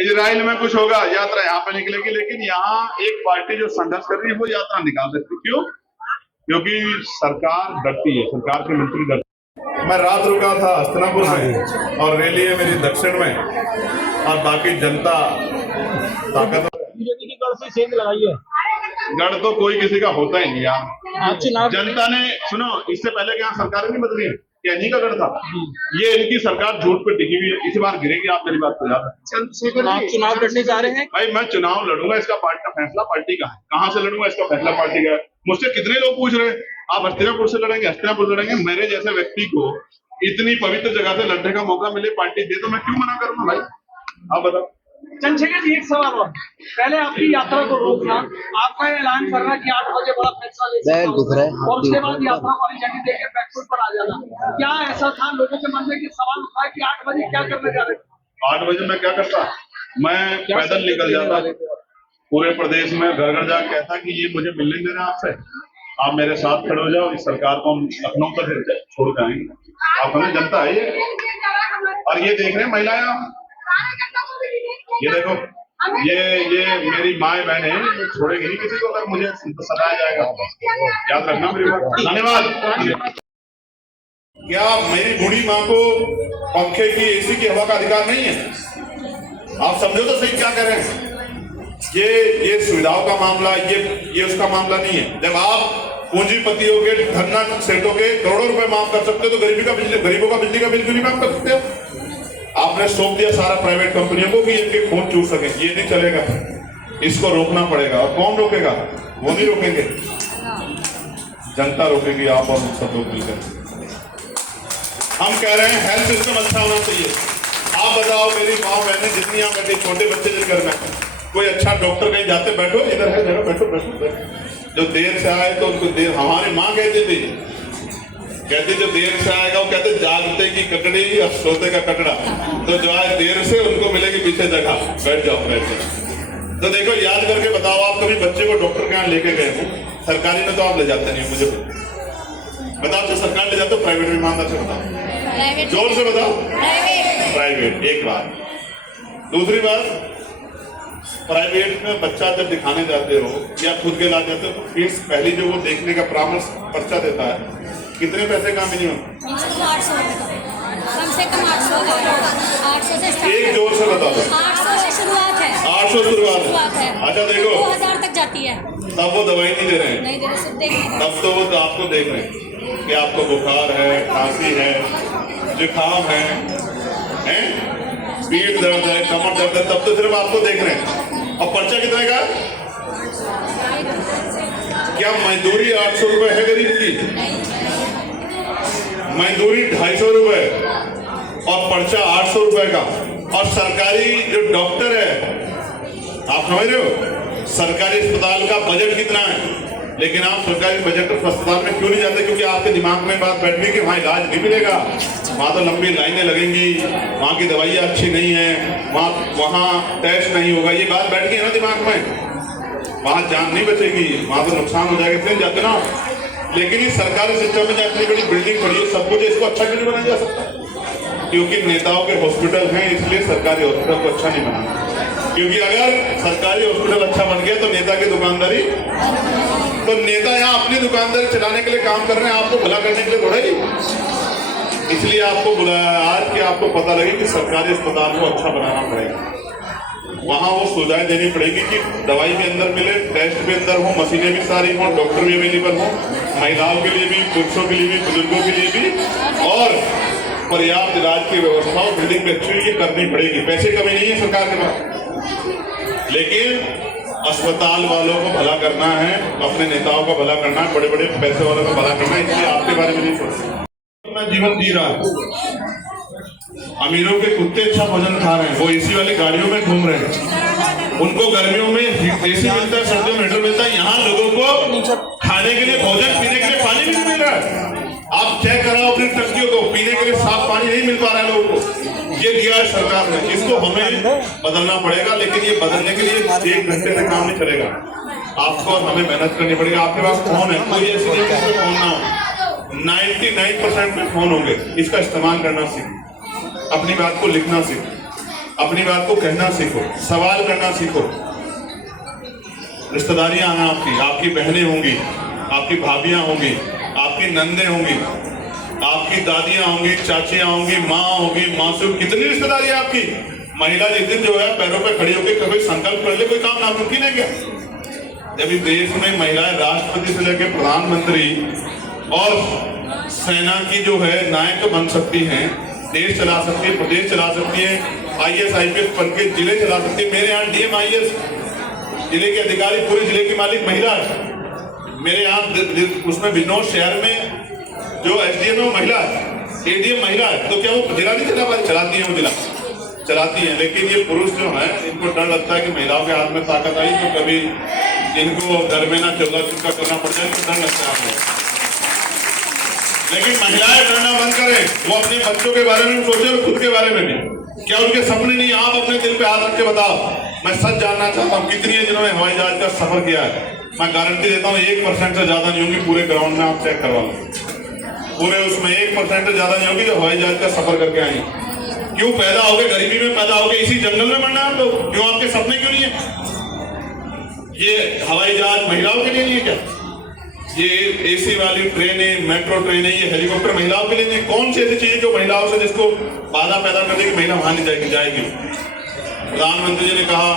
इजराइल में कुछ होगा, यात्रा यहाँ पे निकलेगी। लेकिन यहाँ एक पार्टी जो संघर्ष कर रही है वो यात्रा निकाल सकती है। क्यों? क्योंकि सरकार डरती है, सरकार के मंत्री डरते। मैं रात रुका था हस्तिनापुर में और रैली है मेरी दक्षिण में और बाकी जनता ताकत। बीजेपी की गढ़ से सेंध लगाई है। गढ़ तो कोई किसी का होता ही नहीं यार। जनता ने सुनो, इससे पहले क्या सरकारें नहीं बदली है, क्या इन्हीं का गढ़ था? ये इनकी सरकार झूठ पे टिकी हुई है, इस बार गिरेगी, आप मेरी बात को याद रखें। आप चुनाव लड़ने जा रहे हैं? भाई मैं चुनाव लड़ूंगा, इसका पार्टी का फैसला पार्टी का है, कहाँ से लड़ूंगा इसका फैसला पार्टी का है। मुझसे कितने लोग पूछ रहे हैं आप हस्तिनापुर से लड़ेंगे, हस्तिनापुर लड़ेंगे। मेरे जैसे व्यक्ति को इतनी पवित्र जगह से लड़ने का मौका मिले, पार्टी दे, तो मैं क्यों मना करूंगा भाई, आप बताओ। चंद्रशेखर जी एक सवाल और, पहले आपकी यात्रा को रोकना, आपका ऐलान करना कि 8 बजे बड़ा फैसला ले सकता हूं, और उसके बाद यात्रा को हरी देकर बैकफुट पर आ जाना, क्या ऐसा था लोगों के मन में कि सवाल उठा कि 8 बजे क्या करने जा रहे थे? 8 बजे मैं क्या करता, मैं पैदल निकल जाता पूरे प्रदेश में, घर घर जाकर कहता कि ये मुझे मिलने देना आपसे, आप मेरे साथ खड़े हो जाओ, इस सरकार को हम लखनऊ तक छोड़ जाएंगे। आप हमें जनता है ये, और ये देख रहे हैं महिलाएं, ये देखो, ये मेरी माए बहन है, छोड़ेगी नहीं किसी को अगर मुझे सताया जाएगा, याद रखना मेरी बात। धन्यवाद। क्या मेरी बूढ़ी माँ को पंखे की एसी की हवा का अधिकार नहीं है? आप समझो तो सही क्या कह रहे हैं। ये सुविधाओं का मामला, ये उसका मामला नहीं है। जब आप पूंजीपतियों के, धन्ना सेठों के करोड़ों रुपए माफ कर सकते हो, तो गरीबों का बिजली का बिल क्यों नहीं माफ कर सकते हो? आपने सौंप दिया सारा प्राइवेट कंपनियों को कि इनके खून चूस सके, ये नहीं चलेगा, इसको रोकना पड़ेगा। और कौन रोकेगा? वो नहीं रोकेंगे, जनता रोकेगी, आप और सब लोग मिलकर। हम कह रहे हैं हेल्थ सिस्टम अच्छा होना चाहिए। आप बताओ, मेरी माँ बहने जितनी यहाँ बैठे, छोटे बच्चे जिस घर में, कोई अच्छा डॉक्टर कहीं जाते, बैठो इधर है जगह, बैठो। जो देर से आए तो उनको देर, हमारी माँ कहती थी, जो देर से आएगा वो कहते जागते की ककड़ी और सोते का कटड़ा, तो जो आए देर से उनको मिलेगी पीछे जगह, बैठ जाओ बैठ जाओ। तो देखो, याद करके बताओ, आप कभी बच्चे को डॉक्टर के यहाँ लेके गए हो? सरकारी में तो आप ले जाते नहीं, मुझे बताओ। तो सरकार ले जाते हो, प्राइवेट में ईमानदार से बताओ, जोर से बताओ। प्राइवेट। एक बात। दूसरी बात, प्राइवेट में बच्चा जब दिखाने जाते हो या खुद के ला जाते हो, तो फीस पहली जो वो देखने का परामर्श पर्चा देता है, कितने पैसे का मिनिमम? 800 कम से कम 800 से एक जोर से बता दो। 800 से शुरुआत है। 800 शुरुआत है। अच्छा देखो, 2000 तक जाती है। तब वो दवाई नहीं दे रहे हैं, नहीं दे रहे, सिर्फ देखने। तब तो वो आपको देख रहे हैं कि आपको बुखार है, खांसी है, जुकाम है, पीठ दर्द है, कमर दर्द है, तब तो सिर्फ आपको देख रहे हैं। और पर्चा कितने का? क्या मजदूरी 800 रुपए है गरीब की? मजदूरी 250 रुपए और पर्चा 800 रुपए का। और सरकारी जो डॉक्टर है, आप समझ रहे हो, सरकारी अस्पताल का बजट कितना है? लेकिन आप सरकारी बजट अस्पताल में क्यों नहीं जाते? क्योंकि आपके दिमाग में बात बैठ गई कि वहाँ इलाज नहीं मिलेगा, वहाँ तो लंबी लाइनें लगेंगी, वहाँ की दवाइयाँ अच्छी नहीं है, वहाँ टेस्ट नहीं होगा, ये बात बैठ गई है ना दिमाग में, वहाँ जान नहीं बचेगी, वहाँ तो नुकसान हो जाएगा, इसलिए जाते ना। लेकिन इस सरकारी सिस्टम में इतनी बड़ी बिल्डिंग पड़ी है, सब कुछ, इसको अच्छा क्यों नहीं बनाया जा सकता? क्योंकि नेताओं के हॉस्पिटल हैं, इसलिए सरकारी हॉस्पिटल को अच्छा नहीं बनाना। क्योंकि अगर सरकारी हॉस्पिटल अच्छा बन गया तो नेता की दुकानदारी, तो नेता यहाँ अपनी दुकानदारी चलाने के लिए काम कर रहे हैं, आपको भला करने के लिए थोड़ा ही। इसलिए आपको बुलाया आज कि आपको पता लगे कि सरकारी अस्पताल को अच्छा बनाना पड़ेगा, वहाँ वो सुविधाएं देनी पड़ेगी कि दवाई भी अंदर मिले, टेस्ट भी अंदर हो, मशीनें भी सारी हो, डॉक्टर भी अवेलेबल हो, महिलाओं के लिए भी, पुरुषों के लिए भी, बुजुर्गों के लिए भी, और पर्याप्त इलाज की व्यवस्था और बिल्डिंग भी अच्छी ये करनी पड़ेगी। पैसे कमी नहीं है सरकार के पास, लेकिन अस्पताल वालों को भला करना है, अपने नेताओं का भला करना है, बड़े बड़े पैसे वालों का भला करना है, इसलिए आपके बारे में नहीं सोचना। अपना जीवन जी रहा है, अमीरों के कुत्ते अच्छा भोजन खा रहे हैं, वो एसी वाली गाड़ियों में घूम रहे हैं, उनको गर्मियों में एसी मिलता है, सर्दियों में हीटर मिलता है, यहाँ लोगों को खाने के लिए भोजन, पीने के लिए पानी भी नहीं मिल रहा है। आप चेक कराओ अपनी टंकियों को, पीने के लिए साफ पानी नहीं मिल पा रहा है लोगों को। ये दिया है सरकार ने, इसको हमें बदलना पड़ेगा, लेकिन ये बदलने के लिए 1 घंटे से काम नहीं चलेगा, आपको और हमें मेहनत करनी पड़ेगी। आपके पास फोन है, कोई ऐसी नहीं जिसमें फोन ना हो, 99% में फोन होंगे, इसका इस्तेमाल करना सीखो, अपनी बात को लिखना सीखो, अपनी बात को कहना सीखो, सवाल करना सीखो। रिश्तेदारियां हैं आपकी बहनें होंगी, आपकी भाभियां होंगी, आपकी नंदे होंगी, आपकी दादियां होंगी, चाचियां होंगी, माँ होगी, मासूम, कितनी रिश्तेदारी है आपकी। महिला जिस दिन जो है पैरों पे खड़ी होकर कभी संकल्प कर ले, कोई काम नामुमकिन है क्या? जब इस देश में महिलाएं राष्ट्रपति से लेकर प्रधानमंत्री और सेना की जो है नायक बन सकती हैं, देश चला सकती है, प्रदेश चला सकती है, IAS IPS बन के जिले चला सकती है। मेरे यहाँ DM IAS जिले के अधिकारी, पूरे जिले की मालिक महिला है। मेरे यहाँ उसमें बिजनौर शहर में जो SDM है वो महिला है, ADM महिला है। तो क्या वो जिला नहीं चला पाती? चलाती है, वो जिला चलाती है। लेकिन ये पुरुष जो है, इनको डर लगता है कि महिलाओं के हाथ में ताकत आई तो कभी इनको घर में ना चौदह चुका करना पड़ जाए, तो डर लगता है। लेकिन महिलाएं डरना बंद करें, वो अपने बच्चों के बारे में सोचे और खुद के बारे में भी। क्या उनके सपने नहीं? आप अपने दिल पे हाथ रख के बताओ। मैं सच जानना चाहता हूँ कितनी है जिन्होंने हवाई जहाज का सफर किया है। मैं गारंटी देता हूँ 1% से ज्यादा नहीं होंगी। पूरे ग्राउंड में आप चेक करवा लो, पूरे उसमें 1% से ज्यादा नहीं होगी जो हवाई जहाज का सफर करके आई। क्यों पैदा हो गए? गरीबी में पैदा हो गए, इसी जंगल में मरना है आप लोग। क्यों? आपके सपने क्यों नहीं है? ये हवाई जहाज महिलाओं के लिए नहीं है क्या? ये AC वाली ट्रेनें, मेट्रो ट्रेनें, ये हेलीकॉप्टर महिलाओं के लिए नहीं? कौन सी ऐसी चीज है जो महिलाओं से जिसको बाधा पैदा कर देगी महिला वहां नहीं जाएगी? प्रधानमंत्री जी ने कहा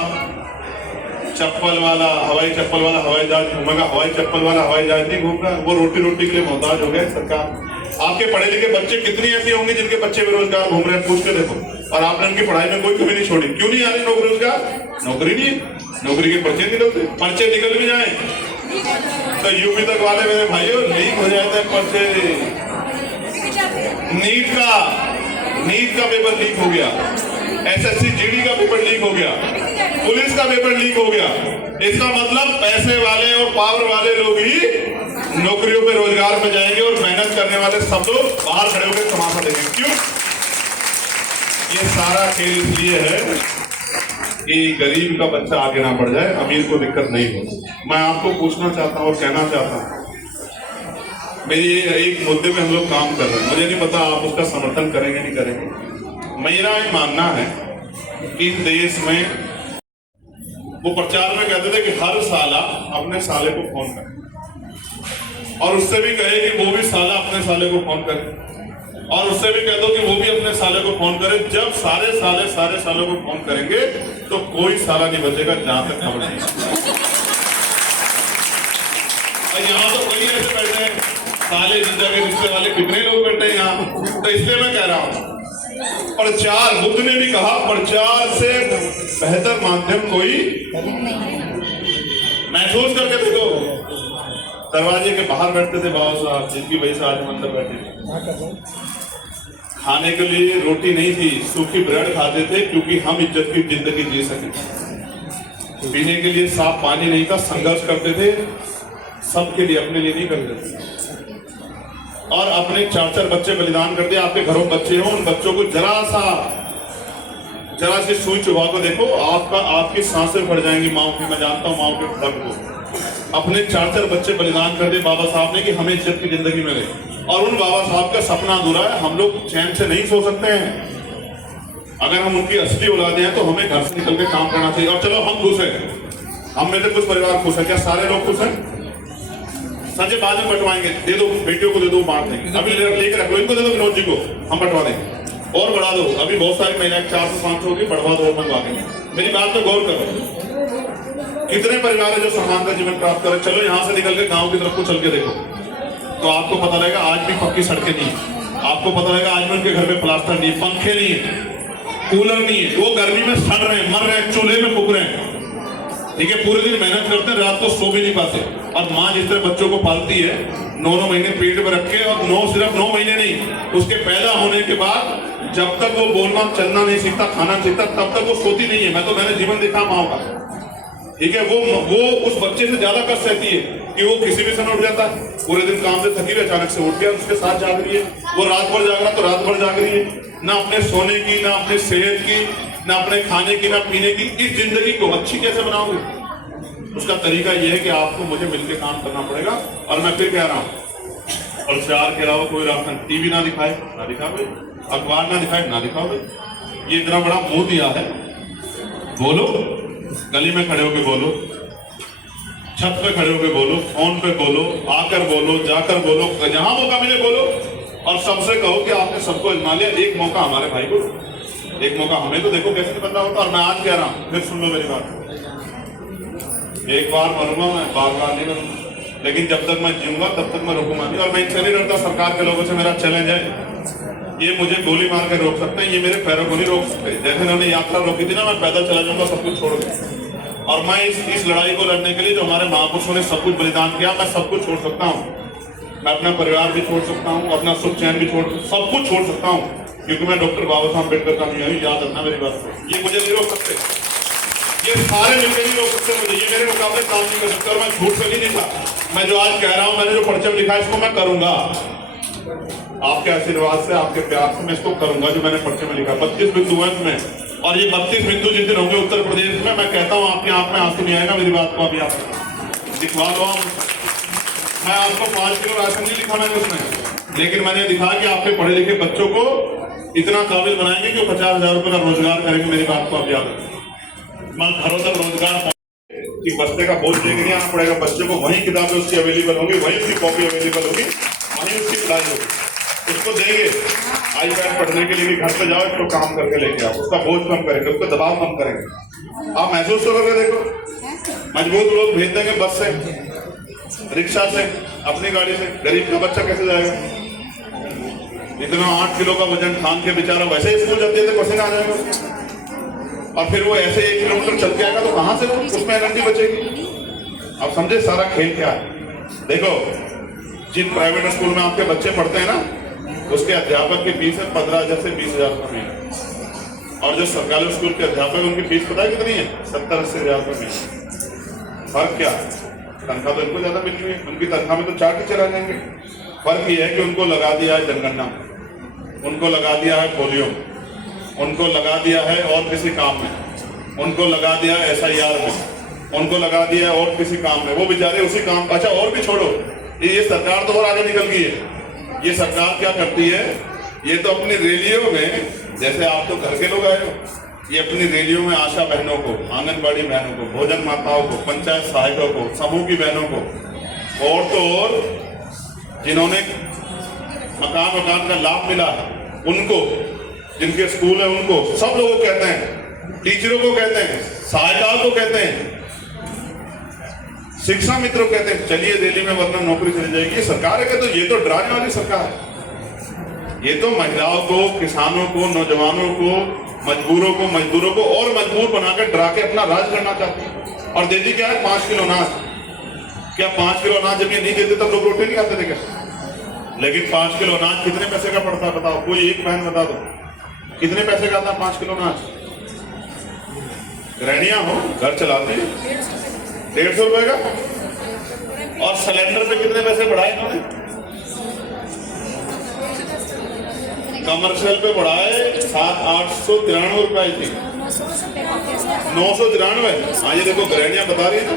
चप्पल वाला हवाई जहाज घूमेगा। हवाई चप्पल वाला हवाई जहाज नहीं घूम रहा, वो रोटी के लिए मोहताज हो गया सरकार। आपके पढ़े लिखे बच्चे कितनी ऐसी होंगे जिनके बच्चे बेरोजगार घूम रहे हैं? पूछ के देखो। और आपने उनकी पढ़ाई में कोई कमी नहीं छोड़ी। क्यों नहीं आ रही नौकरी? रोजगार, नौकरी नहीं है, नौकरी के पर्चे निकलते, पर्चे निकल भी जाए तो यूपी तक वाले मेरे भाइयों लीक हो जाते हैं पर्चे। नीट का पेपर लीक हो गया, SSC GD का पेपर लीक हो गया, पुलिस का पेपर लीक हो गया। इसका मतलब पैसे वाले और पावर वाले लोग ही नौकरियों पे रोजगार में जाएंगे और मेहनत करने वाले सब लोग बाहर खड़े होकर तमाशा देंगे। क्यों? ये सारा खेल इसलिए है कि गरीब का बच्चा आगे ना बढ़ जाए, अमीर को दिक्कत नहीं हो। मैं आपको पूछना चाहता हूँ और कहना चाहता हूँ, मेरी एक मुद्दे में हम लोग काम कर रहे हैं, मुझे नहीं पता आप उसका समर्थन करेंगे नहीं करेंगे। मेरा ये मानना है कि देश में वो प्रचार में कहते थे कि हर साला अपने साले को फोन करे और उससे भी कहे कि वो भी साला अपने साले को फोन करे और उससे भी कह दो कि वो भी अपने साले को फोन करे। जब सारे सालों को फोन करेंगे तो कोई साला नहीं बचेगा, जहां तक खबर नहीं। और यहाँ तो कोई ऐसे बैठे हैं साले जीजा के रिश्ते वाले, कितने लोग बैठे हैं यहाँ। तो इसलिए मैं कह रहा हूँ प्रचार, बुद्ध ने भी कहा प्रचार से बेहतर माध्यम कोई महसूस करके देखो। दरवाजे के बाहर बैठते थे बाबा साहब, जिनकी वजह से आज हम अंदर बैठे थे। खाने के लिए रोटी नहीं थी, सूखी ब्रेड खाते थे क्योंकि हम इज्जत की जिंदगी जी सके। पीने के लिए साफ पानी नहीं था, संघर्ष करते थे सबके लिए, अपने लिए नहीं करते थे। और अपने 4 बच्चे बलिदान कर दिए। आपके घरों बच्चे हो, उन बच्चों को जरा सी सुई चुभा को देखो, आपकी सांसें फट जाएंगी माओ की। मैं जानता हूँ माओ के दर्द को। अपने 4 बच्चे बलिदान कर दिए बाबा साहब ने कि हमें इज्जत की जिंदगी मिले। और उन बाबा साहब का सपना अधूरा है। हम लोग चैन से नहीं सो सकते हैं। अगर हम उनकी असली औलादे हैं तो हमें घर से निकल के काम करना चाहिए। और चलो हम खुश हैं, हम में से कुछ परिवार खुश है, क्या सारे लोग खुश हैं? संजय बाद में बंटवाएंगे, दे दो बेटियों को, दे दो, बांट देंगे। अभी लेकर रख लो, इनको दे दो, विनोद जी को हम बंटवा देंगे और बढ़ा दो। अभी बहुत सारी महिलाएं 400-500 होगी, बढ़वा दो, मंगवा देंगे। मेरी बात पे गौर करो, कितने परिवार है जो सम्मान का जीवन प्राप्त करे। चलो यहाँ से निकल के गाँव की तरफ को चल के देखो तो आपको पता लगेगा आज भी पक्की सड़कें नहीं है। आपको पता लगेगा आज भी उनके घर में प्लास्टर नहीं है, पंखे नहीं है, कूलर नहीं है। वो गर्मी में सड़ रहे हैं, मर रहे हैं, चूल्हे में फूक रहे हैं। ठीक है, पूरे दिन मेहनत करते हैं, रात को सो भी नहीं पाते। और माँ जिस तरह बच्चों को पालती है 9 महीने पेट में रख के, और सिर्फ 9 महीने नहीं, उसके पैदा होने के बाद जब तक वो बोलना चलना नहीं सीखता, खाना नहीं सीखता, तब तक वो सोती नहीं है। मैंने जीवन देखा माँ का। ठीक है, वो उस बच्चे से ज्यादा कष्ट सहती है कि वो किसी भी समय उठ जाता है, पूरे दिन काम से थकी हुई, अचानक से उठ गया, उसके साथ जाग रही है। वो रात भर जाग रहा तो रात भर जाग रही है, ना अपने सोने की, ना अपने सेहत की, ना अपने खाने की, ना पीने की। इस जिंदगी को अच्छी कैसे बनाओगे? उसका तरीका यह है कि आपको मुझे मिलकर काम करना पड़ेगा। और मैं फिर कह रहा हूँ, प्रचार के अलावा कोई रास्ता, टीवी ना दिखाए ना दिखावे, अखबार ना दिखाए ना दिखावे। ये इतना बड़ा मुंह दिया है, बोलो, गली में खड़े होके बोलो, छत पे खड़े होके बोलो, फोन पे बोलो, आकर बोलो, जाकर बोलो, जहां मौका मिले बोलो। और सबसे कहो कि आपने सबको आजमा लिया, एक मौका हमारे भाई को, एक मौका हमें तो देखो कैसे बंदा होता। और मैं आज कह रहा हूं, फिर सुन लो मेरी बात, एक बार मरूंगा मैं, बार बार नहीं मरूंगा। लेकिन जब तक मैं जीऊंगा तब तक मैं रुकूंगा नहीं। और मैं इनसे नहीं डरता, सरकार के लोगों से मेरा चैलेंज है, ये मुझे गोली मार के रोक सकते हैं, ये मेरे पैरों को नहीं रोक सकते। जैसे उन्होंने यात्रा रोकी थी ना, मैं पैदल चला जाऊंगा सब कुछ छोड़ के। और मैं इस लड़ाई को लड़ने के लिए जो हमारे महापुरुषों ने सब कुछ बलिदान किया, मैं सब कुछ छोड़ सकता हूँ। मैं अपना परिवार भी छोड़ सकता हूँ, अपना सुख चैन भी छोड़, सब कुछ छोड़ सकता हूँ, क्योंकि मैं डॉक्टर बाबा साहब अम्बेडकर का नहीं हूँ। याद रखना मेरी बात को, ये मुझे नहीं रोक सकते, ये सारे मिलकर नहीं रोक सकते मुझे, ये मेरे मुकाबले काम नहीं कर सकते। और मैं झूठ से नहीं था, मैं जो आज कह रहा हूँ, मैंने जो पर्चे में लिखा है इसको मैं करूंगा, आपके आशीर्वाद से, आपके प्यार से मैं इसको करूंगा जो मैंने पर्चे में लिखा। 32 बिंदु हैं इसमें, और ये 32 बिंदु जिस दिन होंगे उत्तर प्रदेश में, मैं कहता हूँ आपकी आंख में आंसू नहीं आएगा मेरी बात को। अभी आप दिखवा दो, मैं आपको 5 किलो राशन नहीं लिखा मैंने उसमें, लेकिन मैंने दिखा कि आपके पढ़े लिखे बच्चों को इतना काबिल बनाएंगे कि 50,000 रुपए का रोजगार करेंगे। मेरी बात को आप याद रखें, मैं घरों तक रोजगार कि बस्ते का बोझ लेके नहीं आना पड़ेगा, बच्चे को वही किताबें उसकी अवेलेबल होंगी, वही उसकी कॉपी अवेलेबल होगी, वही उसकी पढ़ाई होगी, उसको देंगे iPad पढ़ने के लिए भी। घर पे जाओ, इसको काम करके लेके आओ, उसका बोझ कम करेंगे, उसका दबाव कम करेंगे। आप महसूस तो करके देखो, मजबूत लोग भेज देंगे बस से, रिक्शा से, अपनी गाड़ी से, गरीब का बच्चा कैसे जाएगा? इतना 8 किलो का वजन ठान के बेचारा वैसे ही स्कूल जाते थे, पसीना आ जाएगा, और फिर वो ऐसे 1 किलोमीटर चल के आएगा तो कहां से उसमें एनर्जी बचेगी? आप समझे सारा खेल क्या है? देखो, जिन प्राइवेट स्कूल में आपके बच्चे पढ़ते हैं ना, उसके अध्यापक की फीस है 15,000 से 20,000 रुपये महीना, और जो सरकारी स्कूल के अध्यापक उनकी फीस पता है कितनी है? 70-80 हजार रुपये महीना। फर्क क्या है? तनख्वाह तो इनको ज्यादा मिल रही है, उनकी तनख्वाह में तो 4 टीचर आ जाएंगे। फर्क ये है कि उनको लगा दिया है जनगणना, उनको लगा दिया है पोलियो, उनको लगा दिया है और किसी काम में, उनको लगा दिया है SIR में, उनको लगा दिया है और किसी काम में, वो बेचारे उसी काम। अच्छा, और भी छोड़ो, ये सरकार तो और आगे निकल गई है। ये सरकार क्या करती है, ये तो अपनी रैलियों में, जैसे आप तो घर के लोग आए हो, ये अपनी रैलियों में आशा बहनों को, आंगनबाड़ी बहनों को, भोजन माताओं को, पंचायत सहायकों को, समूह की बहनों को, और तो और जिन्होंने मकान का लाभ मिला है उनको, जिनके स्कूल है उनको, सब लोगों को कहते हैं, टीचरों को कहते हैं, सहायिकाओं को कहते हैं, शिक्षा मित्रों कहते हैं, चलिए दिल्ली में वरना नौकरी चली जाएगी। ये सरकार है, तो ये तो डराने वाली सरकार है। ये तो महिलाओं को, किसानों को, नौजवानों को, मजदूरों को और मजबूर बनाकर डरा के अपना राज करना चाहती है। और देती क्या है? 5 किलो अनाज। क्या 5 किलो अनाज जब ये नहीं देते तब लोग रोटी नहीं खाते थे क्या? लेकिन 5 किलो अनाज कितने पैसे का पड़ता है बताओ? कोई एक बहन बता दो, कितने पैसे का आता है 5 किलो अनाज? गृहिणियां हो, घर चलाती है, 150 रुपए का। और सिलेंडर पे कितने पैसे बढ़ाए इन्होंने? कमर्शियल पे बढ़ाए 893 रुपए थी, 993। हाँ, ये देखो गृहिणियां बता रही है ना,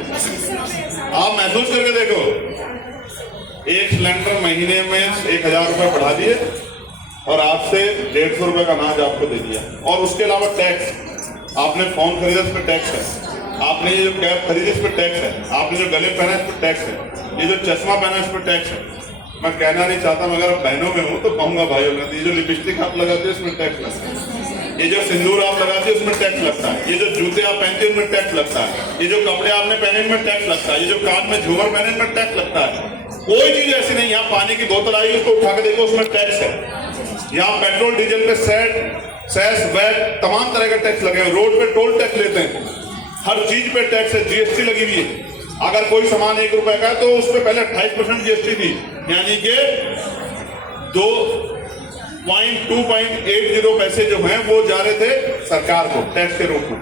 आप महसूस करके देखो। एक सिलेंडर महीने में 1,000 रुपए बढ़ा दिए और आपसे 150 रुपए का अनाज आपको दे दिया। और उसके अलावा टैक्स, आपने फोन खरीदा इस पर टैक्स है, आपने ये जो कैप खरीदी इस पर टैक्स है, आपने जो गले पहना इस पर टैक्स है, ये जो चश्मा पहना इस पर टैक्स है। मैं कहना नहीं चाहता, मगर बहनों में हूं तो कहूंगा भाइयों में, ये जो लिपस्टिक आप लगाते हैं इसमें टैक्स लगता है, ये जो सिंदूर आप लगाते हैं उसमें टैक्स लगता है, ये जो जूते आप पहनते हैं उसमें टैक्स लगता है, ये जो कपड़े आपने पहने उनमें टैक्स लगता है, ये जो कान में झूमर पहने उनमें टैक्स लगता है। कोई चीज ऐसी नहीं, यहाँ पानी की बोतल आई उसको उठा के देखो उसमें टैक्स है। यहाँ पेट्रोल डीजल पे सेस वैट तमाम तरह के टैक्स लगे हैं, रोड पे टोल टैक्स लेते हैं, हर चीज पे टैक्स है, जीएसटी लगी हुई है। अगर कोई सामान 1 रुपए का है तो उस पर पहले 28% जीएसटी थी, यानी कि 2.80 पैसे जो हैं वो जा रहे थे सरकार को टैक्स के रूप में।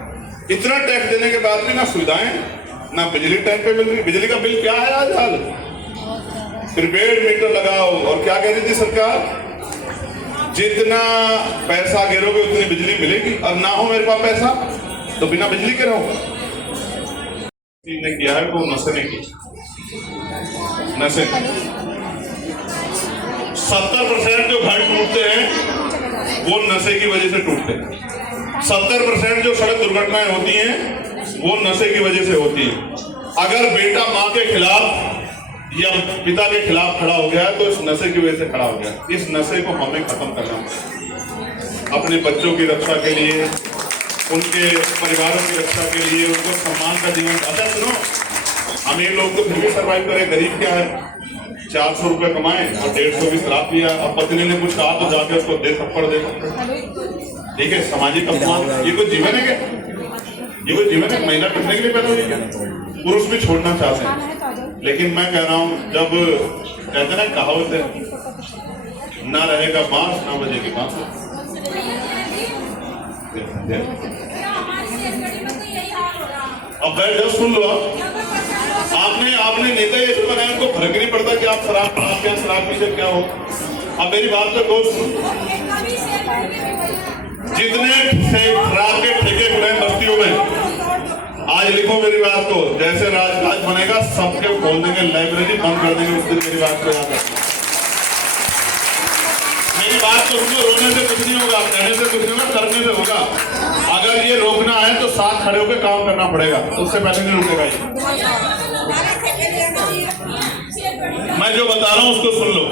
इतना टैक्स देने के बाद भी ना सुविधाएं, ना बिजली टाइम पे मिल रही। बिजली का बिल क्या है आज हाल? प्रीपेड मीटर लगाओ, और क्या कह रही थी सरकार? जितना पैसा गिरोगे उतनी बिजली मिलेगी, और ना हो मेरे पास पैसा तो बिना बिजली के रहो। ने किया है वो नशे ने की, नशे 70% जो घर टूटते हैं वो नशे की वजह से टूटते हैं। 70% जो सड़क दुर्घटनाएं होती हैं वो नशे की वजह से होती है। अगर बेटा माँ के खिलाफ या पिता के खिलाफ खड़ा हो गया है तो इस नशे की वजह से खड़ा हो गया। इस नशे को हमें खत्म करना है अपने बच्चों की रक्षा के लिए, उनके परिवारों की रक्षा के लिए, उनको सम्मान का जीवन। अच्छा सुनो, अमीर लोग तो फिर भी सर्वाइव करे, गरीब क्या है 400 रुपए कमाए और 150 भी शराब पिया, अब पत्नी ने कुछ कहा तो जाके उसको दे थप्पड़ दे। ठीक है, सामाजिक अपमान, ये कोई जीवन है क्या? ये कोई जीवन है? महिला करने के लिए पैदा हुई क्या? पुरुष भी छोड़ना चाहते हैं, लेकिन मैं कह रहा हूँ जब कहते ना कहावत है, ना रहेगा बांस ना बजेगी बांस। अब बैठ जाओ, सुन लो। आपने नेता ये बनाया, उनको फर्क नहीं पड़ता कि आप शराब क्या शराब पी से क्या हो। अब मेरी बात तो दोस्त, जितने से शराब के ठेके खुले बस्तियों में, आज लिखो मेरी बात को, जैसे राज बनेगा सबके खोल देंगे, लाइब्रेरी बंद कर देंगे, उस दिन मेरी बात को याद रखना। मेरी बात तो सुनो, रोने से कुछ नहीं होगा, कहने से कुछ नहीं होगा, करने से होगा। अगर ये रोकना है तो साथ खड़े होकर काम करना पड़ेगा, उससे पहले नहीं रुकेगा ये। मैं जो बता रहा हूं उसको सुन लो,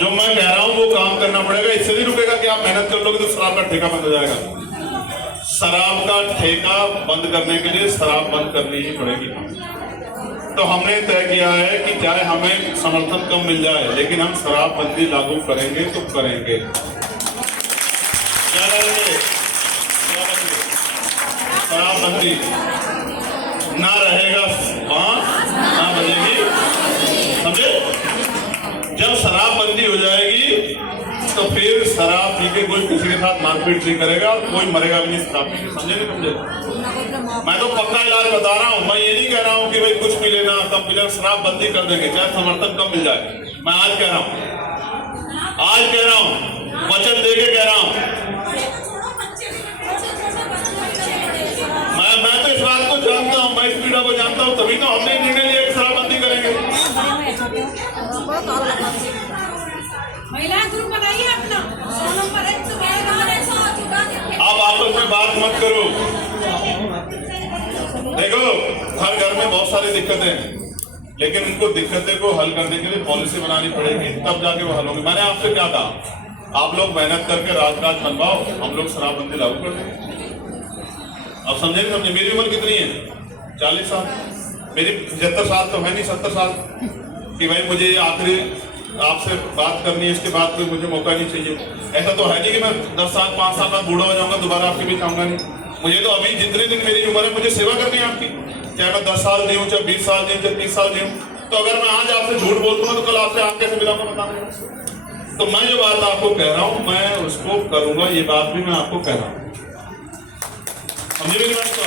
जो मैं कह रहा हूं वो काम करना पड़ेगा, इससे नहीं रुकेगा कि आप मेहनत कर लोगे तो शराब का ठेका बंद हो जाएगा। शराब का ठेका बंद करने के लिए शराब बंद करनी ही पड़ेगी। तो हमने तय किया है कि चाहे हमें समर्थन कम मिल जाए, लेकिन हम शराबबंदी लागू करेंगे तो करेंगे। क्या करेंगे? शराबबंदी ना रहेगा बांस ना बजेगी, समझे? जब शराबबंदी हो जाएगी तो फिर शराब पी के कोई किसी के साथ मारपीट नहीं करेगा और कोई मरेगा भी नहीं शराब पी के, समझे नहीं समझे? मैं तो पक्का इलाज बता रहा हूँ, मैं ये नहीं कह रहा हूँ कि भाई कुछ पी लेना कम पी लेना, शराब बंदी कर देंगे चाहे समर्थन कम मिल जाए। मैं आज कह रहा हूँ, वचन दे के कह रहा हूँ। मैं तो इस बात को जानता हूँ, मैं इस पीड़ा को जानता हूँ, तभी तो हमने निर्णय लिया कि शराबबंदी करेंगे। अब आपस में बात मत करो। देखो, हर घर में बहुत सारी दिक्कतें हैं, लेकिन उनको दिक्कतें को हल करने के लिए पॉलिसी बनानी पड़ेगी, तब जाके वो हल होगी। मैंने आपसे क्या कहा, आप लोग मेहनत करके राजकाज बनवाओ, हम लोग शराबबंदी लागू कर देंगे। अब समझे नहीं समझे? मेरी उम्र कितनी है? 40 साल। मेरी 75 साल तो है नहीं, 70 साल कि भाई मुझे आखिरी आपसे बात करनी है, इसके बाद कोई मुझे मौका नहीं चाहिए। ऐसा तो है नहीं कि मैं 10 साल 5 साल बाद बूढ़ा हो जाऊंगा, दोबारा आपके बीच आऊंगा नहीं। मुझे तो अभी जितने दिन मेरी उम्र है मुझे सेवा करनी है आपकी, चाहे मैं 10 साल जीऊँ, चाहे 20 साल जीऊँ, चाहे 30 साल जीऊँ। तो अगर मैं आज आपसे झूठ बोल दूंगा तो कल आपसे आप कैसे मिलाऊंगा बता दें। तो मैं जो बात आपको कह रहा हूँ मैं उसको करूंगा, ये बात भी मैं आपको कह रहा हूँ, समझे मेरी बात को?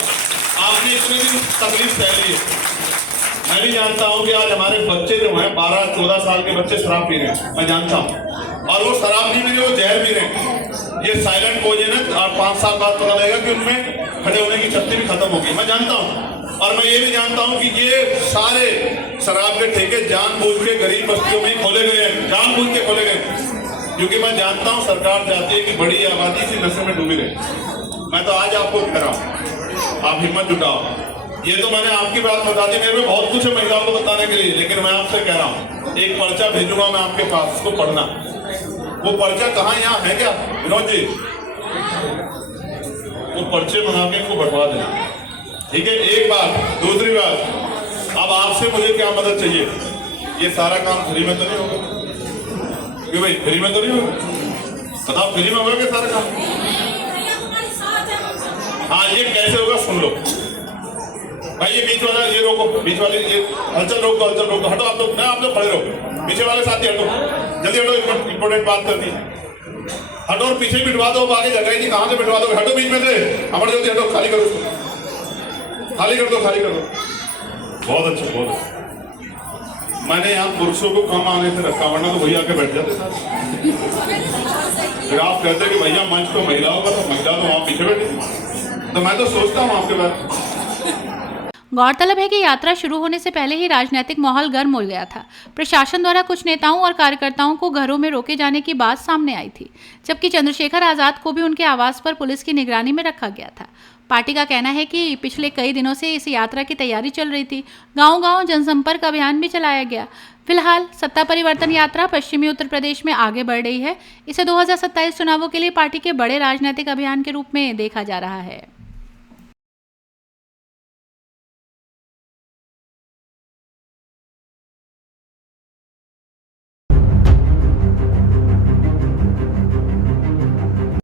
आपने इतने दिन तकलीफ सह ली है, मैं भी जानता हूँ कि आज हमारे बच्चे जो हैं 12-14 साल के बच्चे शराब पी रहे हैं, मैं जानता हूँ। और वो शराब नहीं पी रहे, वो जहर पी रहे हैं। ये साइलेंट पॉइजन है और 5 साल बाद पता लगेगा कि उनमें खड़े होने की शक्ति भी खत्म होगी, मैं जानता हूँ। और मैं ये भी जानता हूँ कि ये सारे शराब के ठेके जानबूझ के गरीब बस्तियों में खोले गए हैं, जानबूझ के खोले गए, क्योंकि मैं जानता हूँ सरकार चाहती है कि बड़ी आबादी इसी नशे में डूबी रहे। मैं तो आज आपको कह रहा हूँ, आप हिम्मत जुटाओ। ये तो मैंने आपकी बात बता दी, मेरे में बहुत कुछ है महिलाओं को बताने के लिए, लेकिन मैं आपसे कह रहा हूँ एक पर्चा भेजूंगा मैं आपके पास, उसको पढ़ना। वो पर्चा कहाँ यहाँ है क्या विनोद जी? वो पर्चे बना के इनको बढ़वा देना, ठीक है? एक बात। दूसरी बात, अब आपसे मुझे क्या मदद चाहिए? ये सारा काम फ्री में तो नहीं होगा, क्यों भाई? फ्री में तो नहीं होगा, बताओ फ्री में होगा क्या सारा काम? हाँ, ये कैसे होगा सुन लो भाई। ये बीच वाला ये रोको, बीच वाले ये हलचल रोको, हलचल रोको, हटो आप लोग, मैं आप लोग खड़े रहो, पीछे वाले साथी हटो, जल्दी हटो, इंपोर्टेंट बात करनी है, हटो। और पीछे बिठवा दो, आगे जगह ही नहीं, कहाँ से बिठवा दो? हटो बीच में से, हमारे जल्दी हटो, खाली करो उसको, खाली कर दो, खाली कर दो। बहुत अच्छा, बहुत अच्छा। मैंने यहाँ पुरुषों को कम आने से रखा, वरना तो भैया आके बैठ जाते साथ। फिर आप कहते कि भैया मंच तो महिला होगा, तो महिला तो वहाँ पीछे बैठी। तो मैं तो सोचता हूँ आपके बारे। गौरतलब है कि यात्रा शुरू होने से पहले ही राजनीतिक माहौल गर्म हो गया था। प्रशासन द्वारा कुछ नेताओं और कार्यकर्ताओं को घरों में रोके जाने की बात सामने आई थी, जबकि चंद्रशेखर आजाद को भी उनके आवास पर पुलिस की निगरानी में रखा गया था। पार्टी का कहना है कि पिछले कई दिनों से इस यात्रा की तैयारी चल रही थी। गांव-गांव जनसंपर्क अभियान भी चलाया गया। फिलहाल सत्ता परिवर्तन यात्रा पश्चिमी उत्तर प्रदेश में आगे बढ़ रही है। इसे 2027 चुनावों के लिए पार्टी के बड़े राजनीतिक अभियान के रूप में देखा जा रहा है।